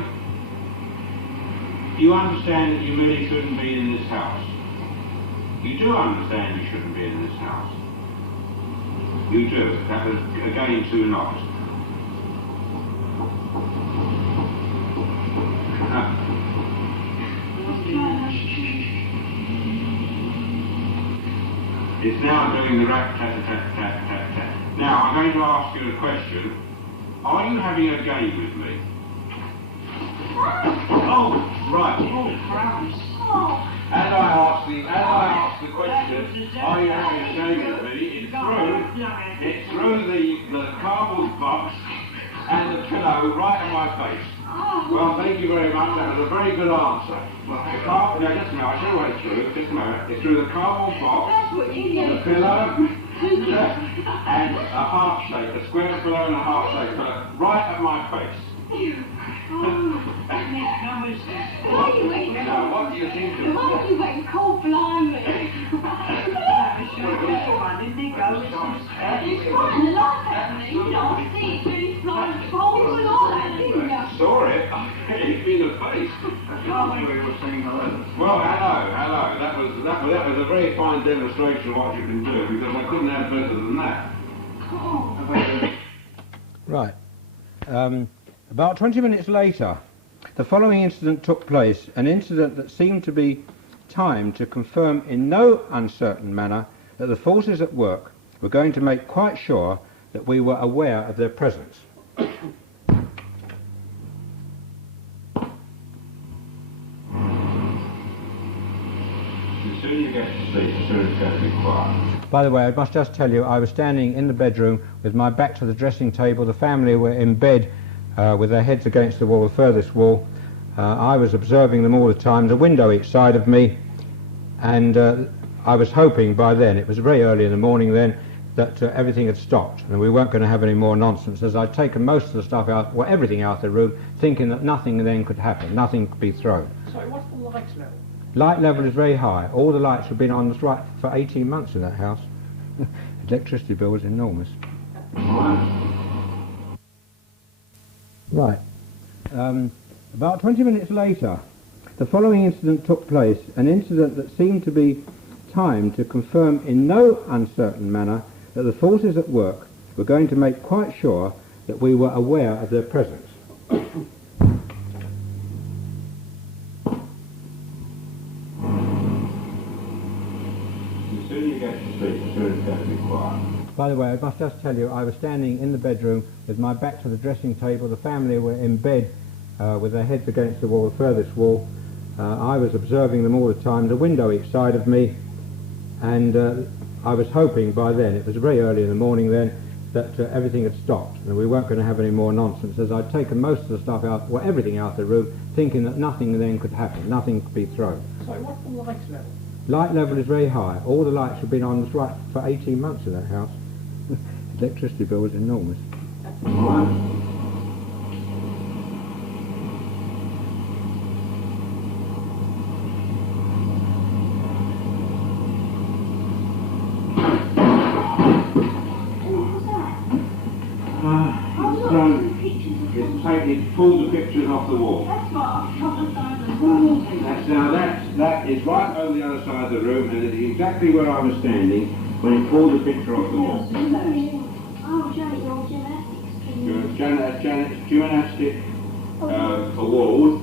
Do you understand that you really shouldn't be in this house? You do understand you shouldn't be in this house. You do. That was, again, too nods. It's now doing the rat tat tat tat tat tat. Now I'm going to ask you a question. Are you having a game with me? Oh, right. As I ask the question, are you having a game with me? It's through the cardboard box and the pillow right in my face. Well, thank you very much. That was a very good answer. Well, just a minute. I should have went through. Just a minute. It's through the cardboard box, the pillow, and a heart shape, a square pillow and a heart shape, right at my face. Now, what do you think of Why you went cold blimey? It's quite a lot happening, you know, I see it really flying cold and all that, didn't you? I saw it. It's been a face. Well, hello. That was a very fine demonstration of what you can do, because I couldn't have better than that. Right. About 20 minutes later, the following incident took place, an incident that seemed to be timed to confirm in no uncertain manner that the forces at work were going to make quite sure that we were aware of their presence. As soon as you get to sleep, as soon as it's going to be quiet. By the way, I must just tell you, I was standing in the bedroom with my back to the dressing table. The family were in bed with their heads against the wall, the furthest wall. I was observing them all the time, the window each side of me, and I was hoping by then, it was very early in the morning then, that everything had stopped and we weren't going to have any more nonsense, as I'd taken most of the stuff out, well, everything out of the room, thinking that nothing then could happen, nothing could be thrown. So what's the light level? Light level is very high. All the lights have been on right for 18 months in that house. Electricity bill was enormous. Right. About 20 minutes later, The following incident took place, an incident that seemed to be timed to confirm in no uncertain manner that the forces at work were going to make quite sure that we were aware of their presence. The sooner you get to sleep, the sooner it's going to be quiet. By the way, I must just tell you, I was standing in the bedroom with my back to the dressing table. The family were in bed with their heads against the wall, the furthest wall. I was observing them all the time, the window each side of me, and I was hoping by then, it was very early in the morning then, that everything had stopped and we weren't going to have any more nonsense, as I'd taken most of the stuff out, well, everything out of the room, thinking that nothing then could happen, nothing could be thrown. So what's the light level? Light level is very high. All the lights have been on right for 18 months in that house. The electricity bill was enormous. It pulls the pictures off the wall. That's what That is right over the other side of the room, and it is exactly where I was standing when it pulled the picture off the wall. Oh, Janet, your gymnastics. Janet's gymnastic award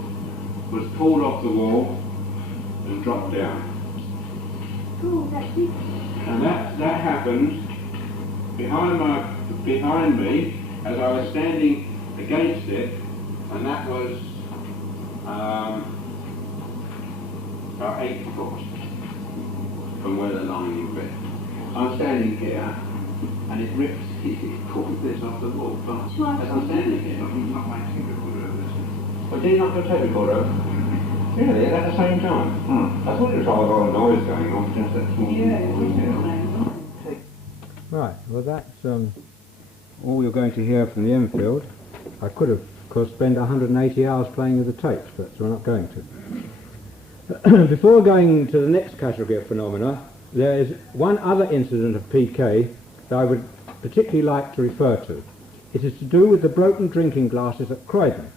was pulled off the wall and dropped down. Oh, that's it. And that happened behind me as I was standing against it, and that was about 8 foot from where they're lying in bed. I'm standing here, and it ripped, it pulled this off the wall. But as I'm standing here, I can knock my tape recorder over this. But did you knock your tape recorder over? Really, at the same time? I thought it was all a lot of noise going on, just that small Right, well that's all you're going to hear from the Enfield. I could have, of course, spent 180 hours playing with the tapes, but we're not going to. Before going to the next category of phenomena, there is one other incident of PK that I would particularly like to refer to. It is to do with the broken drinking glasses at Croydon.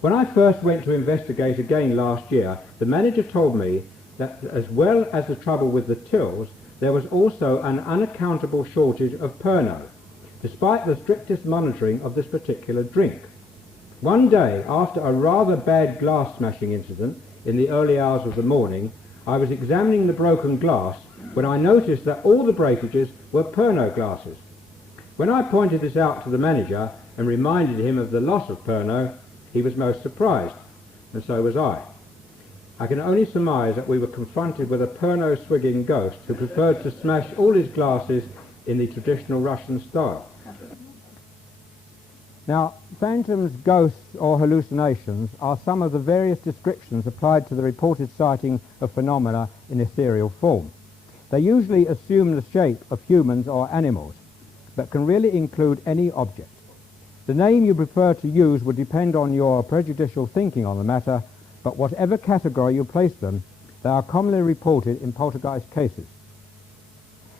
When I first went to investigate again last year, the manager told me that as well as the trouble with the tills, there was also an unaccountable shortage of Pernod, despite the strictest monitoring of this particular drink. One day, after a rather bad glass smashing incident in the early hours of the morning, I was examining the broken glass when I noticed that all the breakages were Pernod glasses. When I pointed this out to the manager and reminded him of the loss of Pernod, he was most surprised, and so was I. I can only surmise that we were confronted with a Pernod-swigging ghost who preferred to smash all his glasses in the traditional Russian style. Now, phantoms, ghosts or hallucinations are some of the various descriptions applied to the reported sighting of phenomena in ethereal form. They usually assume the shape of humans or animals, but can really include any object. The name you prefer to use would depend on your prejudicial thinking on the matter, but whatever category you place them, they are commonly reported in poltergeist cases.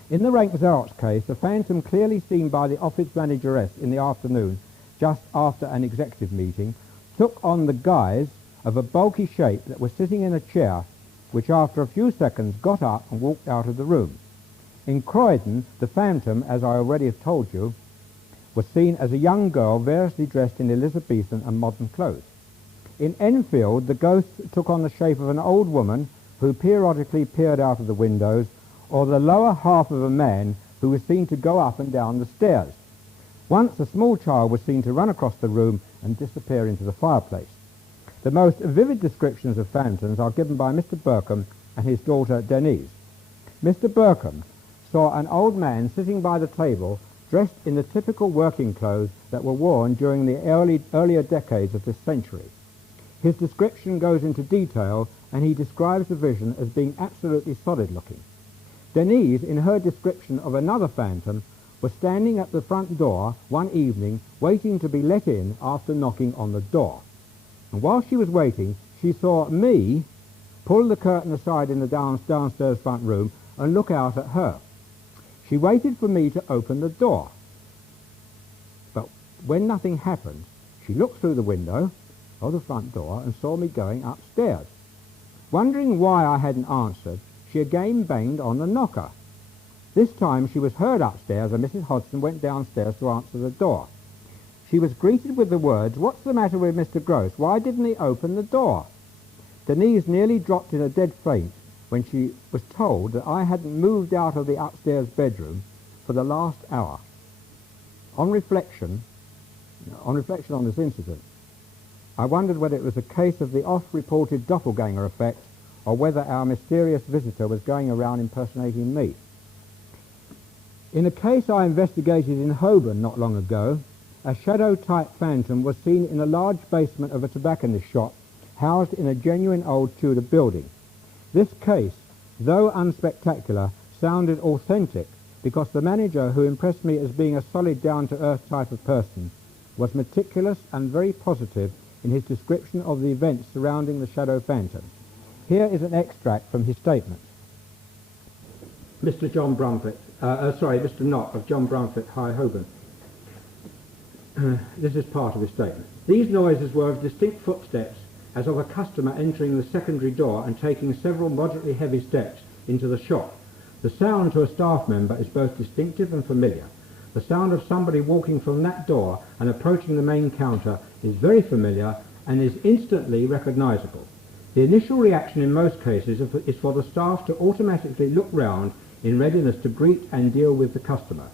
In the Rank Zarot's case, a phantom clearly seen by the office manageress in the afternoon, just after an executive meeting, took on the guise of a bulky shape that was sitting in a chair, which after a few seconds got up and walked out of the room. In Croydon, the phantom, as I already have told you, was seen as a young girl variously dressed in Elizabethan and modern clothes. In Enfield, the ghost took on the shape of an old woman who periodically peered out of the windows, or the lower half of a man who was seen to go up and down the stairs. Once a small child was seen to run across the room and disappear into the fireplace. The most vivid descriptions of phantoms are given by Mr. Burkham and his daughter Denise. Mr. Burkham saw an old man sitting by the table dressed in the typical working clothes that were worn during the earlier decades of this century. His description goes into detail, and he describes the vision as being absolutely solid looking. Denise, in her description of another phantom, was standing at the front door one evening waiting to be let in after knocking on the door. And while she was waiting, she saw me pull the curtain aside in the downstairs front room and look out at her. She waited for me to open the door. But when nothing happened, she looked through the window of the front door and saw me going upstairs. Wondering why I hadn't answered, she again banged on the knocker. This time she was heard upstairs and Mrs. Hodgson went downstairs to answer the door. She was greeted with the words, "What's the matter with Mr. Grosse? Why didn't he open the door?" Denise nearly dropped in a dead faint when she was told that I hadn't moved out of the upstairs bedroom for the last hour. On reflection on this incident, I wondered whether it was a case of the oft-reported doppelganger effect or whether our mysterious visitor was going around impersonating me. In a case I investigated in Holborn not long ago, a shadow-type phantom was seen in a large basement of a tobacconist shop housed in a genuine old Tudor building. This case, though unspectacular, sounded authentic because the manager, who impressed me as being a solid down-to-earth type of person, was meticulous and very positive in his description of the events surrounding the shadow phantom. Here is an extract from his statement. Mr. Knott of John Brumfitt, High Holborn. This is part of his statement. These noises were of distinct footsteps as of a customer entering the secondary door and taking several moderately heavy steps into the shop. The sound to a staff member is both distinctive and familiar. The sound of somebody walking from that door and approaching the main counter is very familiar and is instantly recognizable. The initial reaction in most cases is for the staff to automatically look round in readiness to greet and deal with the customer.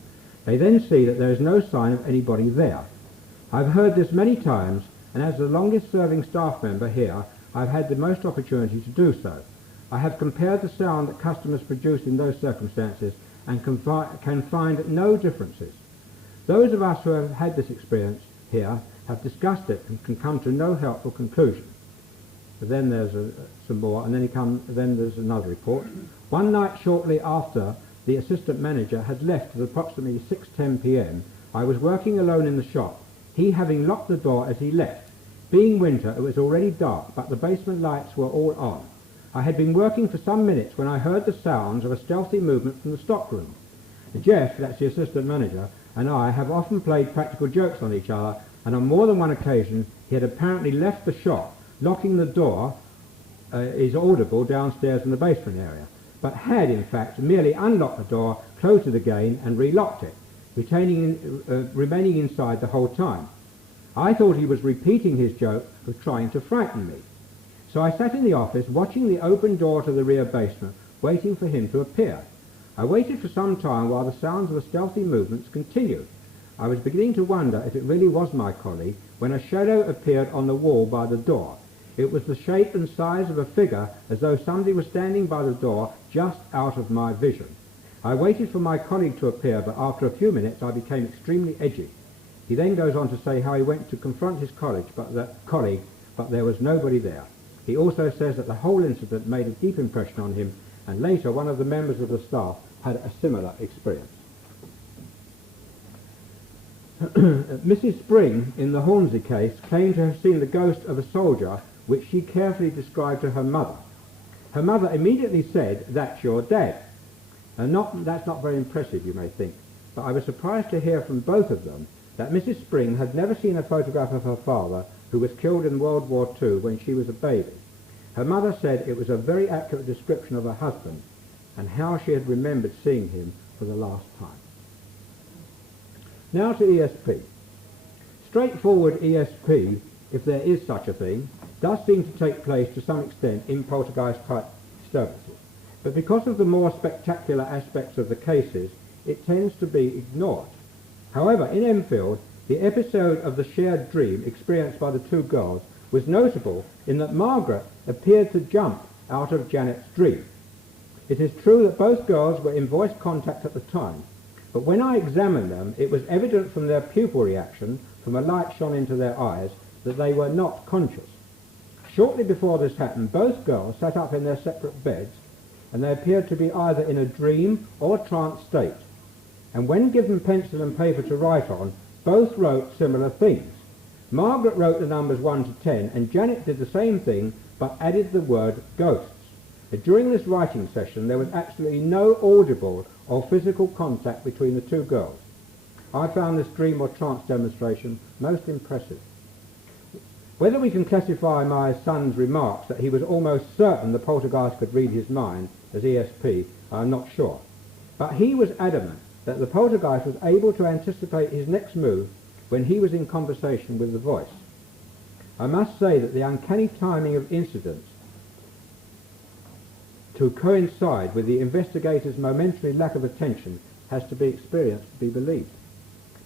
They then see that there is no sign of anybody there. I've heard this many times, and as the longest serving staff member here, I've had the most opportunity to do so. I have compared the sound that customers produce in those circumstances and can find no differences. Those of us who have had this experience here have discussed it and can come to no helpful conclusion. But then there's some more, and then there's another report. One night shortly after the assistant manager had left at approximately 6:10 p.m, I was working alone in the shop, he having locked the door as he left. Being winter, it was already dark, but the basement lights were all on. I had been working for some minutes when I heard the sounds of a stealthy movement from the stockroom. Jeff, that's the assistant manager, and I have often played practical jokes on each other, and on more than one occasion he had apparently left the shop. Locking the door is audible downstairs in the basement area, but had in fact merely unlocked the door, closed it again and relocked it, remaining inside the whole time. I thought he was repeating his joke of trying to frighten me. So I sat in the office watching the open door to the rear basement, waiting for him to appear. I waited for some time while the sounds of the stealthy movements continued. I was beginning to wonder if it really was my colleague when a shadow appeared on the wall by the door. It was the shape and size of a figure as though somebody was standing by the door just out of my vision. I waited for my colleague to appear, but after a few minutes I became extremely edgy. He then goes on to say how he went to confront his colleague, but there was nobody there. He also says that the whole incident made a deep impression on him, and later one of the members of the staff had a similar experience. Mrs. Spring, in the Hornsey case, claimed to have seen the ghost of a soldier, which she carefully described to her mother. Her mother immediately said, "That's your dad." That's not very impressive, you may think, but I was surprised to hear from both of them that Mrs. Spring had never seen a photograph of her father, who was killed in World War II when she was a baby. Her mother said it was a very accurate description of her husband and how she had remembered seeing him for the last time. Now to ESP. Straightforward ESP, if there is such a thing, does seem to take place to some extent in poltergeist-type disturbances, but because of the more spectacular aspects of the cases, it tends to be ignored. However, in Enfield, the episode of the shared dream experienced by the two girls was notable in that Margaret appeared to jump out of Janet's dream. It is true that both girls were in voice contact at the time, but when I examined them, it was evident from their pupil reaction, from a light shone into their eyes, that they were not conscious. Shortly before this happened, both girls sat up in their separate beds, and they appeared to be either in a dream or trance state. And when given pencil and paper to write on, both wrote similar things. Margaret wrote the numbers 1 to 10, and Janet did the same thing, but added the word ghosts. During this writing session, there was absolutely no audible or physical contact between the two girls. I found this dream or trance demonstration most impressive. Whether we can classify my son's remarks that he was almost certain the poltergeist could read his mind as ESP, I'm not sure. But he was adamant that the poltergeist was able to anticipate his next move when he was in conversation with the voice. I must say that the uncanny timing of incidents to coincide with the investigator's momentary lack of attention has to be experienced to be believed.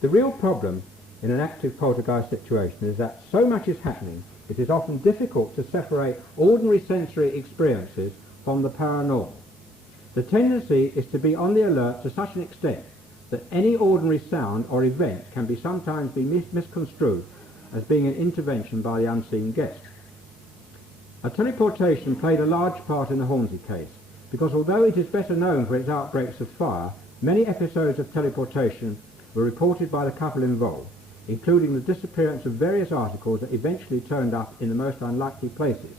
The real problem in an active poltergeist situation is that so much is happening, it is often difficult to separate ordinary sensory experiences from the paranormal. The tendency is to be on the alert to such an extent that any ordinary sound or event can be sometimes be misconstrued as being an intervention by the unseen guest. A teleportation played a large part in the Hornsey case, because although it is better known for its outbreaks of fire, many episodes of teleportation were reported by the couple involved, including the disappearance of various articles that eventually turned up in the most unlikely places.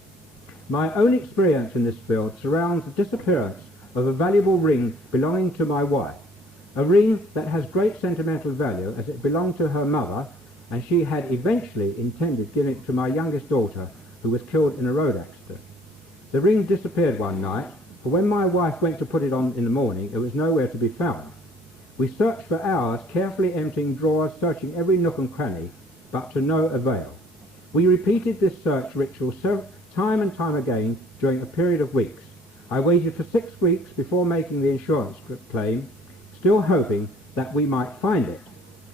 My own experience in this field surrounds the disappearance of a valuable ring belonging to my wife, a ring that has great sentimental value as it belonged to her mother, and she had eventually intended giving it to my youngest daughter, who was killed in a road accident. The ring disappeared one night, for when my wife went to put it on in the morning, it was nowhere to be found. We searched for hours, carefully emptying drawers, searching every nook and cranny, but to no avail. We repeated this search ritual time and time again during a period of weeks. I waited for 6 weeks before making the insurance claim, still hoping that we might find it.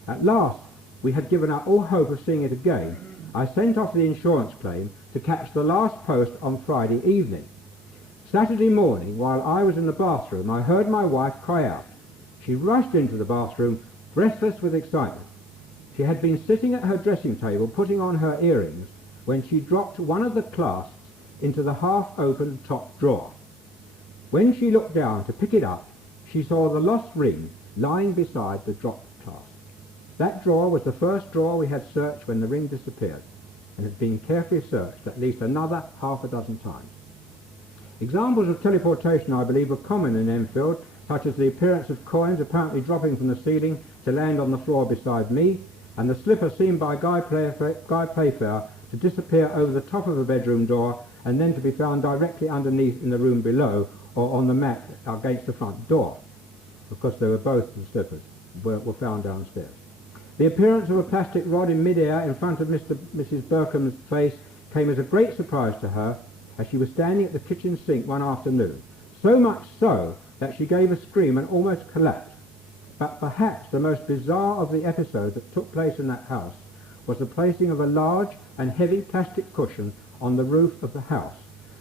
At last, we had given up all hope of seeing it again. I sent off the insurance claim to catch the last post on Friday evening. Saturday morning, while I was in the bathroom, I heard my wife cry out. She rushed into the bathroom, breathless with excitement. She had been sitting at her dressing table putting on her earrings when she dropped one of the clasps into the half-opened top drawer. When she looked down to pick it up, she saw the lost ring lying beside the dropped clasp. That drawer was the first drawer we had searched when the ring disappeared, and had been carefully searched at least another half a dozen times. Examples of teleportation, I believe, were common in Enfield, such as the appearance of coins apparently dropping from the ceiling to land on the floor beside me, and the slipper seen by Guy Playfair to disappear over the top of a bedroom door and then to be found directly underneath in the room below or on the mat against the front door. Of course, they were both the slippers were found downstairs. The appearance of a plastic rod in mid-air in front of Mrs. Burkham's face came as a great surprise to her as she was standing at the kitchen sink one afternoon, so much so that she gave a scream and almost collapsed. But perhaps the most bizarre of the episodes that took place in that house was the placing of a large and heavy plastic cushion on the roof of the house,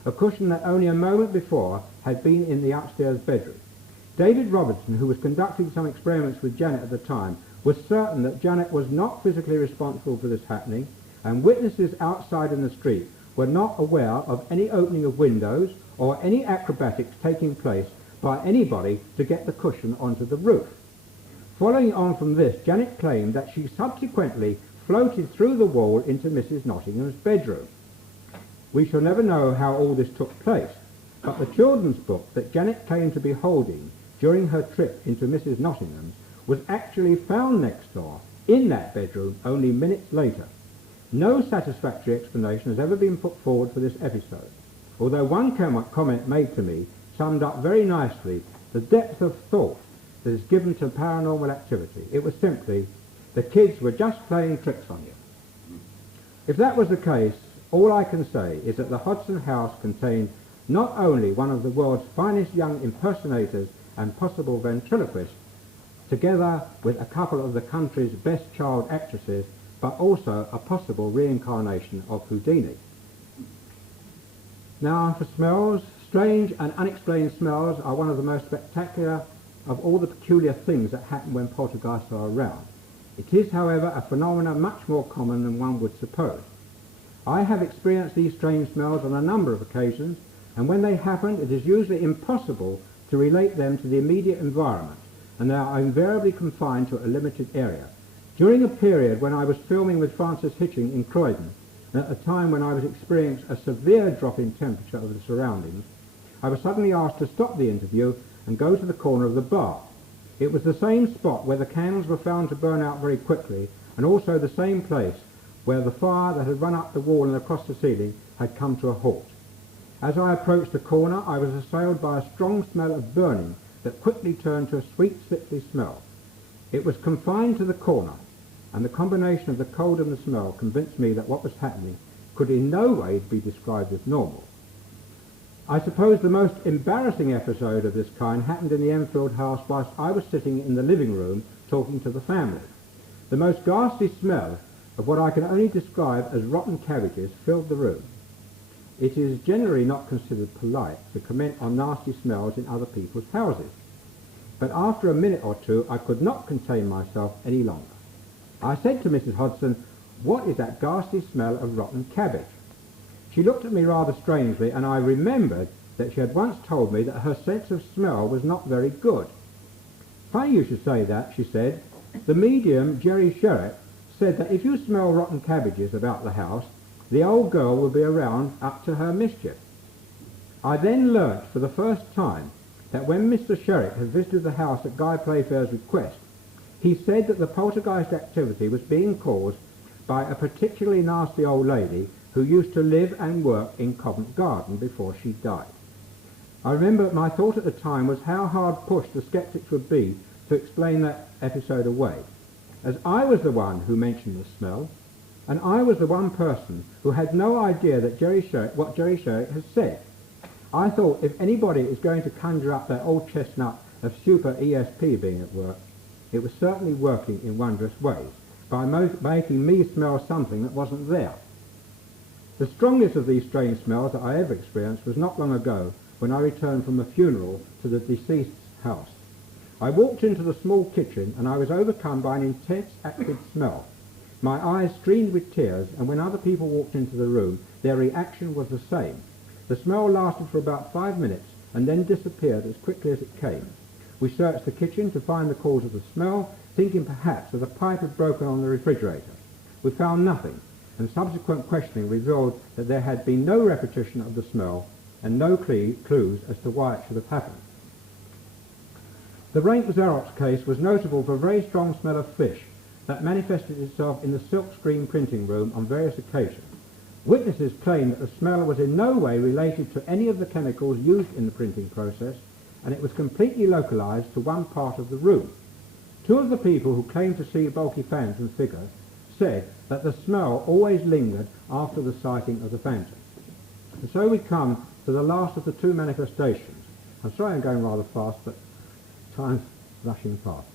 a cushion that only a moment before had been in the upstairs bedroom. David Robertson, who was conducting some experiments with Janet at the time, was certain that Janet was not physically responsible for this happening, and witnesses outside in the street were not aware of any opening of windows or any acrobatics taking place by anybody to get the cushion onto the roof. Following on from this, Janet claimed that she subsequently floated through the wall into Mrs. Nottingham's bedroom. We shall never know how all this took place, but the children's book that Janet claimed to be holding during her trip into Mrs. Nottingham's was actually found next door in that bedroom only minutes later. No satisfactory explanation has ever been put forward for this episode, although one comment made to me summed up very nicely the depth of thought that is given to paranormal activity. It was simply, the kids were just playing tricks on you. If that was the case, all I can say is that the Hodgson house contained not only one of the world's finest young impersonators and possible ventriloquists, together with a couple of the country's best child actresses, but also a possible reincarnation of Houdini. Now for smells, strange and unexplained smells are one of the most spectacular of all the peculiar things that happen when poltergeists are around. It is, however, a phenomenon much more common than one would suppose. I have experienced these strange smells on a number of occasions, and when they happen, it is usually impossible to relate them to the immediate environment, and they are invariably confined to a limited area. During a period when I was filming with Francis Hitching in Croydon, and at a time when I was experiencing a severe drop in temperature of the surroundings, I was suddenly asked to stop the interview and go to the corner of the bar. It was the same spot where the candles were found to burn out very quickly, and also the same place where the fire that had run up the wall and across the ceiling had come to a halt. As I approached the corner, I was assailed by a strong smell of burning that quickly turned to a sweet, sickly smell. It was confined to the corner, and the combination of the cold and the smell convinced me that what was happening could in no way be described as normal. I suppose the most embarrassing episode of this kind happened in the Enfield house whilst I was sitting in the living room talking to the family. The most ghastly smell of what I can only describe as rotten cabbages filled the room. It is generally not considered polite to comment on nasty smells in other people's houses, but after a minute or two I could not contain myself any longer. I said to Mrs. Hodson, "What is that ghastly smell of rotten cabbage?" She looked at me rather strangely, and I remembered that she had once told me that her sense of smell was not very good. "Funny you should say that," she said. "The medium, Jerry Sherritt, said that if you smell rotten cabbages about the house, the old girl will be around up to her mischief." I then learnt for the first time that when Mr. Sherritt had visited the house at Guy Playfair's request, he said that the poltergeist activity was being caused by a particularly nasty old lady who used to live and work in Covent Garden before she died. I remember my thought at the time was how hard pushed the sceptics would be to explain that episode away, as I was the one who mentioned the smell, and I was the one person who had no idea that what Jerry Sherritt had said. I thought if anybody is going to conjure up that old chestnut of super ESP being at work, it was certainly working in wondrous ways by making me smell something that wasn't there. The strongest of these strange smells that I ever experienced was not long ago when I returned from a funeral to the deceased's house. I walked into the small kitchen and I was overcome by an intense acrid smell. My eyes streamed with tears, and when other people walked into the room, their reaction was the same. The smell lasted for about 5 minutes and then disappeared as quickly as it came. We searched the kitchen to find the cause of the smell, thinking perhaps that a pipe had broken on the refrigerator. We found nothing, and subsequent questioning revealed that there had been no repetition of the smell and no clues as to why it should have happened. The Raink Xerox case was notable for a very strong smell of fish that manifested itself in the silkscreen printing room on various occasions. Witnesses claimed that the smell was in no way related to any of the chemicals used in the printing process, and it was completely localized to one part of the room. 2 of the people who claimed to see bulky phantoms and figures said that the smell always lingered after the sighting of the phantom. And so we come to the last of the 2 manifestations. I'm sorry I'm going rather fast, but time's rushing past.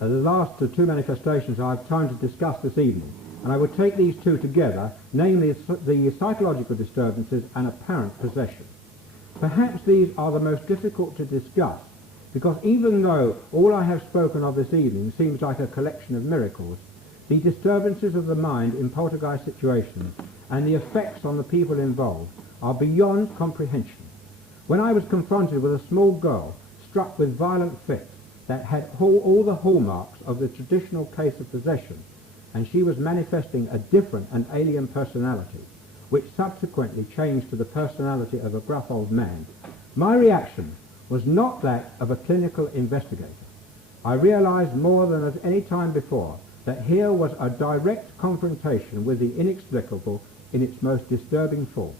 The last of 2 manifestations I have time to discuss this evening, and I would take these 2 together, namely the psychological disturbances and apparent possession. Perhaps these are the most difficult to discuss, because even though all I have spoken of this evening seems like a collection of miracles, the disturbances of the mind in poltergeist situations and the effects on the people involved are beyond comprehension. When I was confronted with a small girl struck with violent fits that had all the hallmarks of the traditional case of possession, and she was manifesting a different and alien personality, which subsequently changed to the personality of a gruff old man, my reaction was not that of a clinical investigator. I realized more than at any time before that here was a direct confrontation with the inexplicable in its most disturbing form.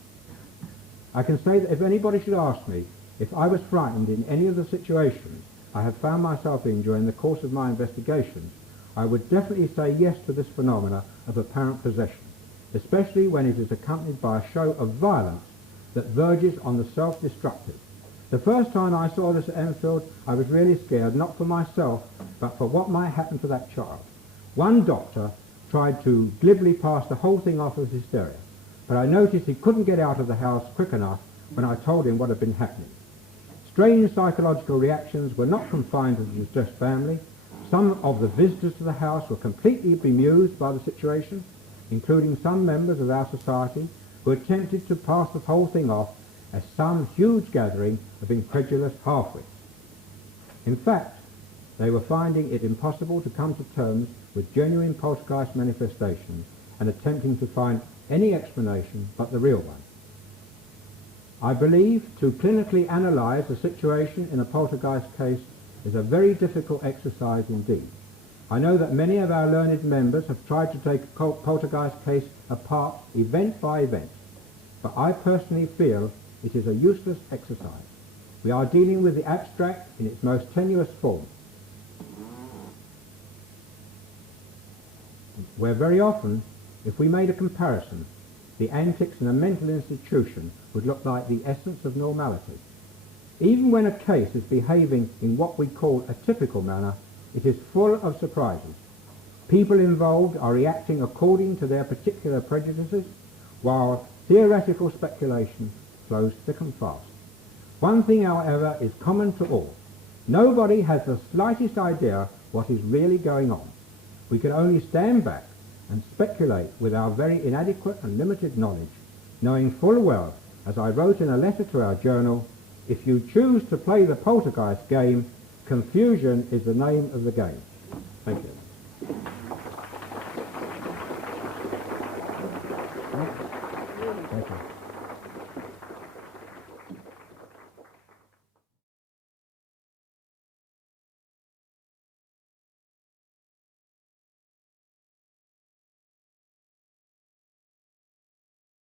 I can say that if anybody should ask me if I was frightened in any of the situations I have found myself in during the course of my investigations, I would definitely say yes to this phenomena of apparent possession, especially when it is accompanied by a show of violence that verges on the self-destructive. The first time I saw this at Enfield, I was really scared, not for myself, but for what might happen to that child. One doctor tried to glibly pass the whole thing off as hysteria, but I noticed he couldn't get out of the house quick enough when I told him what had been happening. Strange psychological reactions were not confined to the distressed family. Some of the visitors to the house were completely bemused by the situation, including some members of our society who attempted to pass the whole thing off as some huge gathering of incredulous half-wits. In fact, they were finding it impossible to come to terms with genuine poltergeist manifestations and attempting to find any explanation but the real one. I believe to clinically analyze the situation in a poltergeist case is a very difficult exercise indeed. I know that many of our learned members have tried to take a poltergeist case apart event by event, but I personally feel it is a useless exercise. We are dealing with the abstract in its most tenuous form, where very often, if we made a comparison, the antics in a mental institution would look like the essence of normality. Even when a case is behaving in what we call a typical manner, it is full of surprises. People involved are reacting according to their particular prejudices, while theoretical speculation flows thick and fast. One thing, however, is common to all. Nobody has the slightest idea what is really going on. We can only stand back and speculate with our very inadequate and limited knowledge, knowing full well, as I wrote in a letter to our journal, if you choose to play the poltergeist game, confusion is the name of the game. Thank you.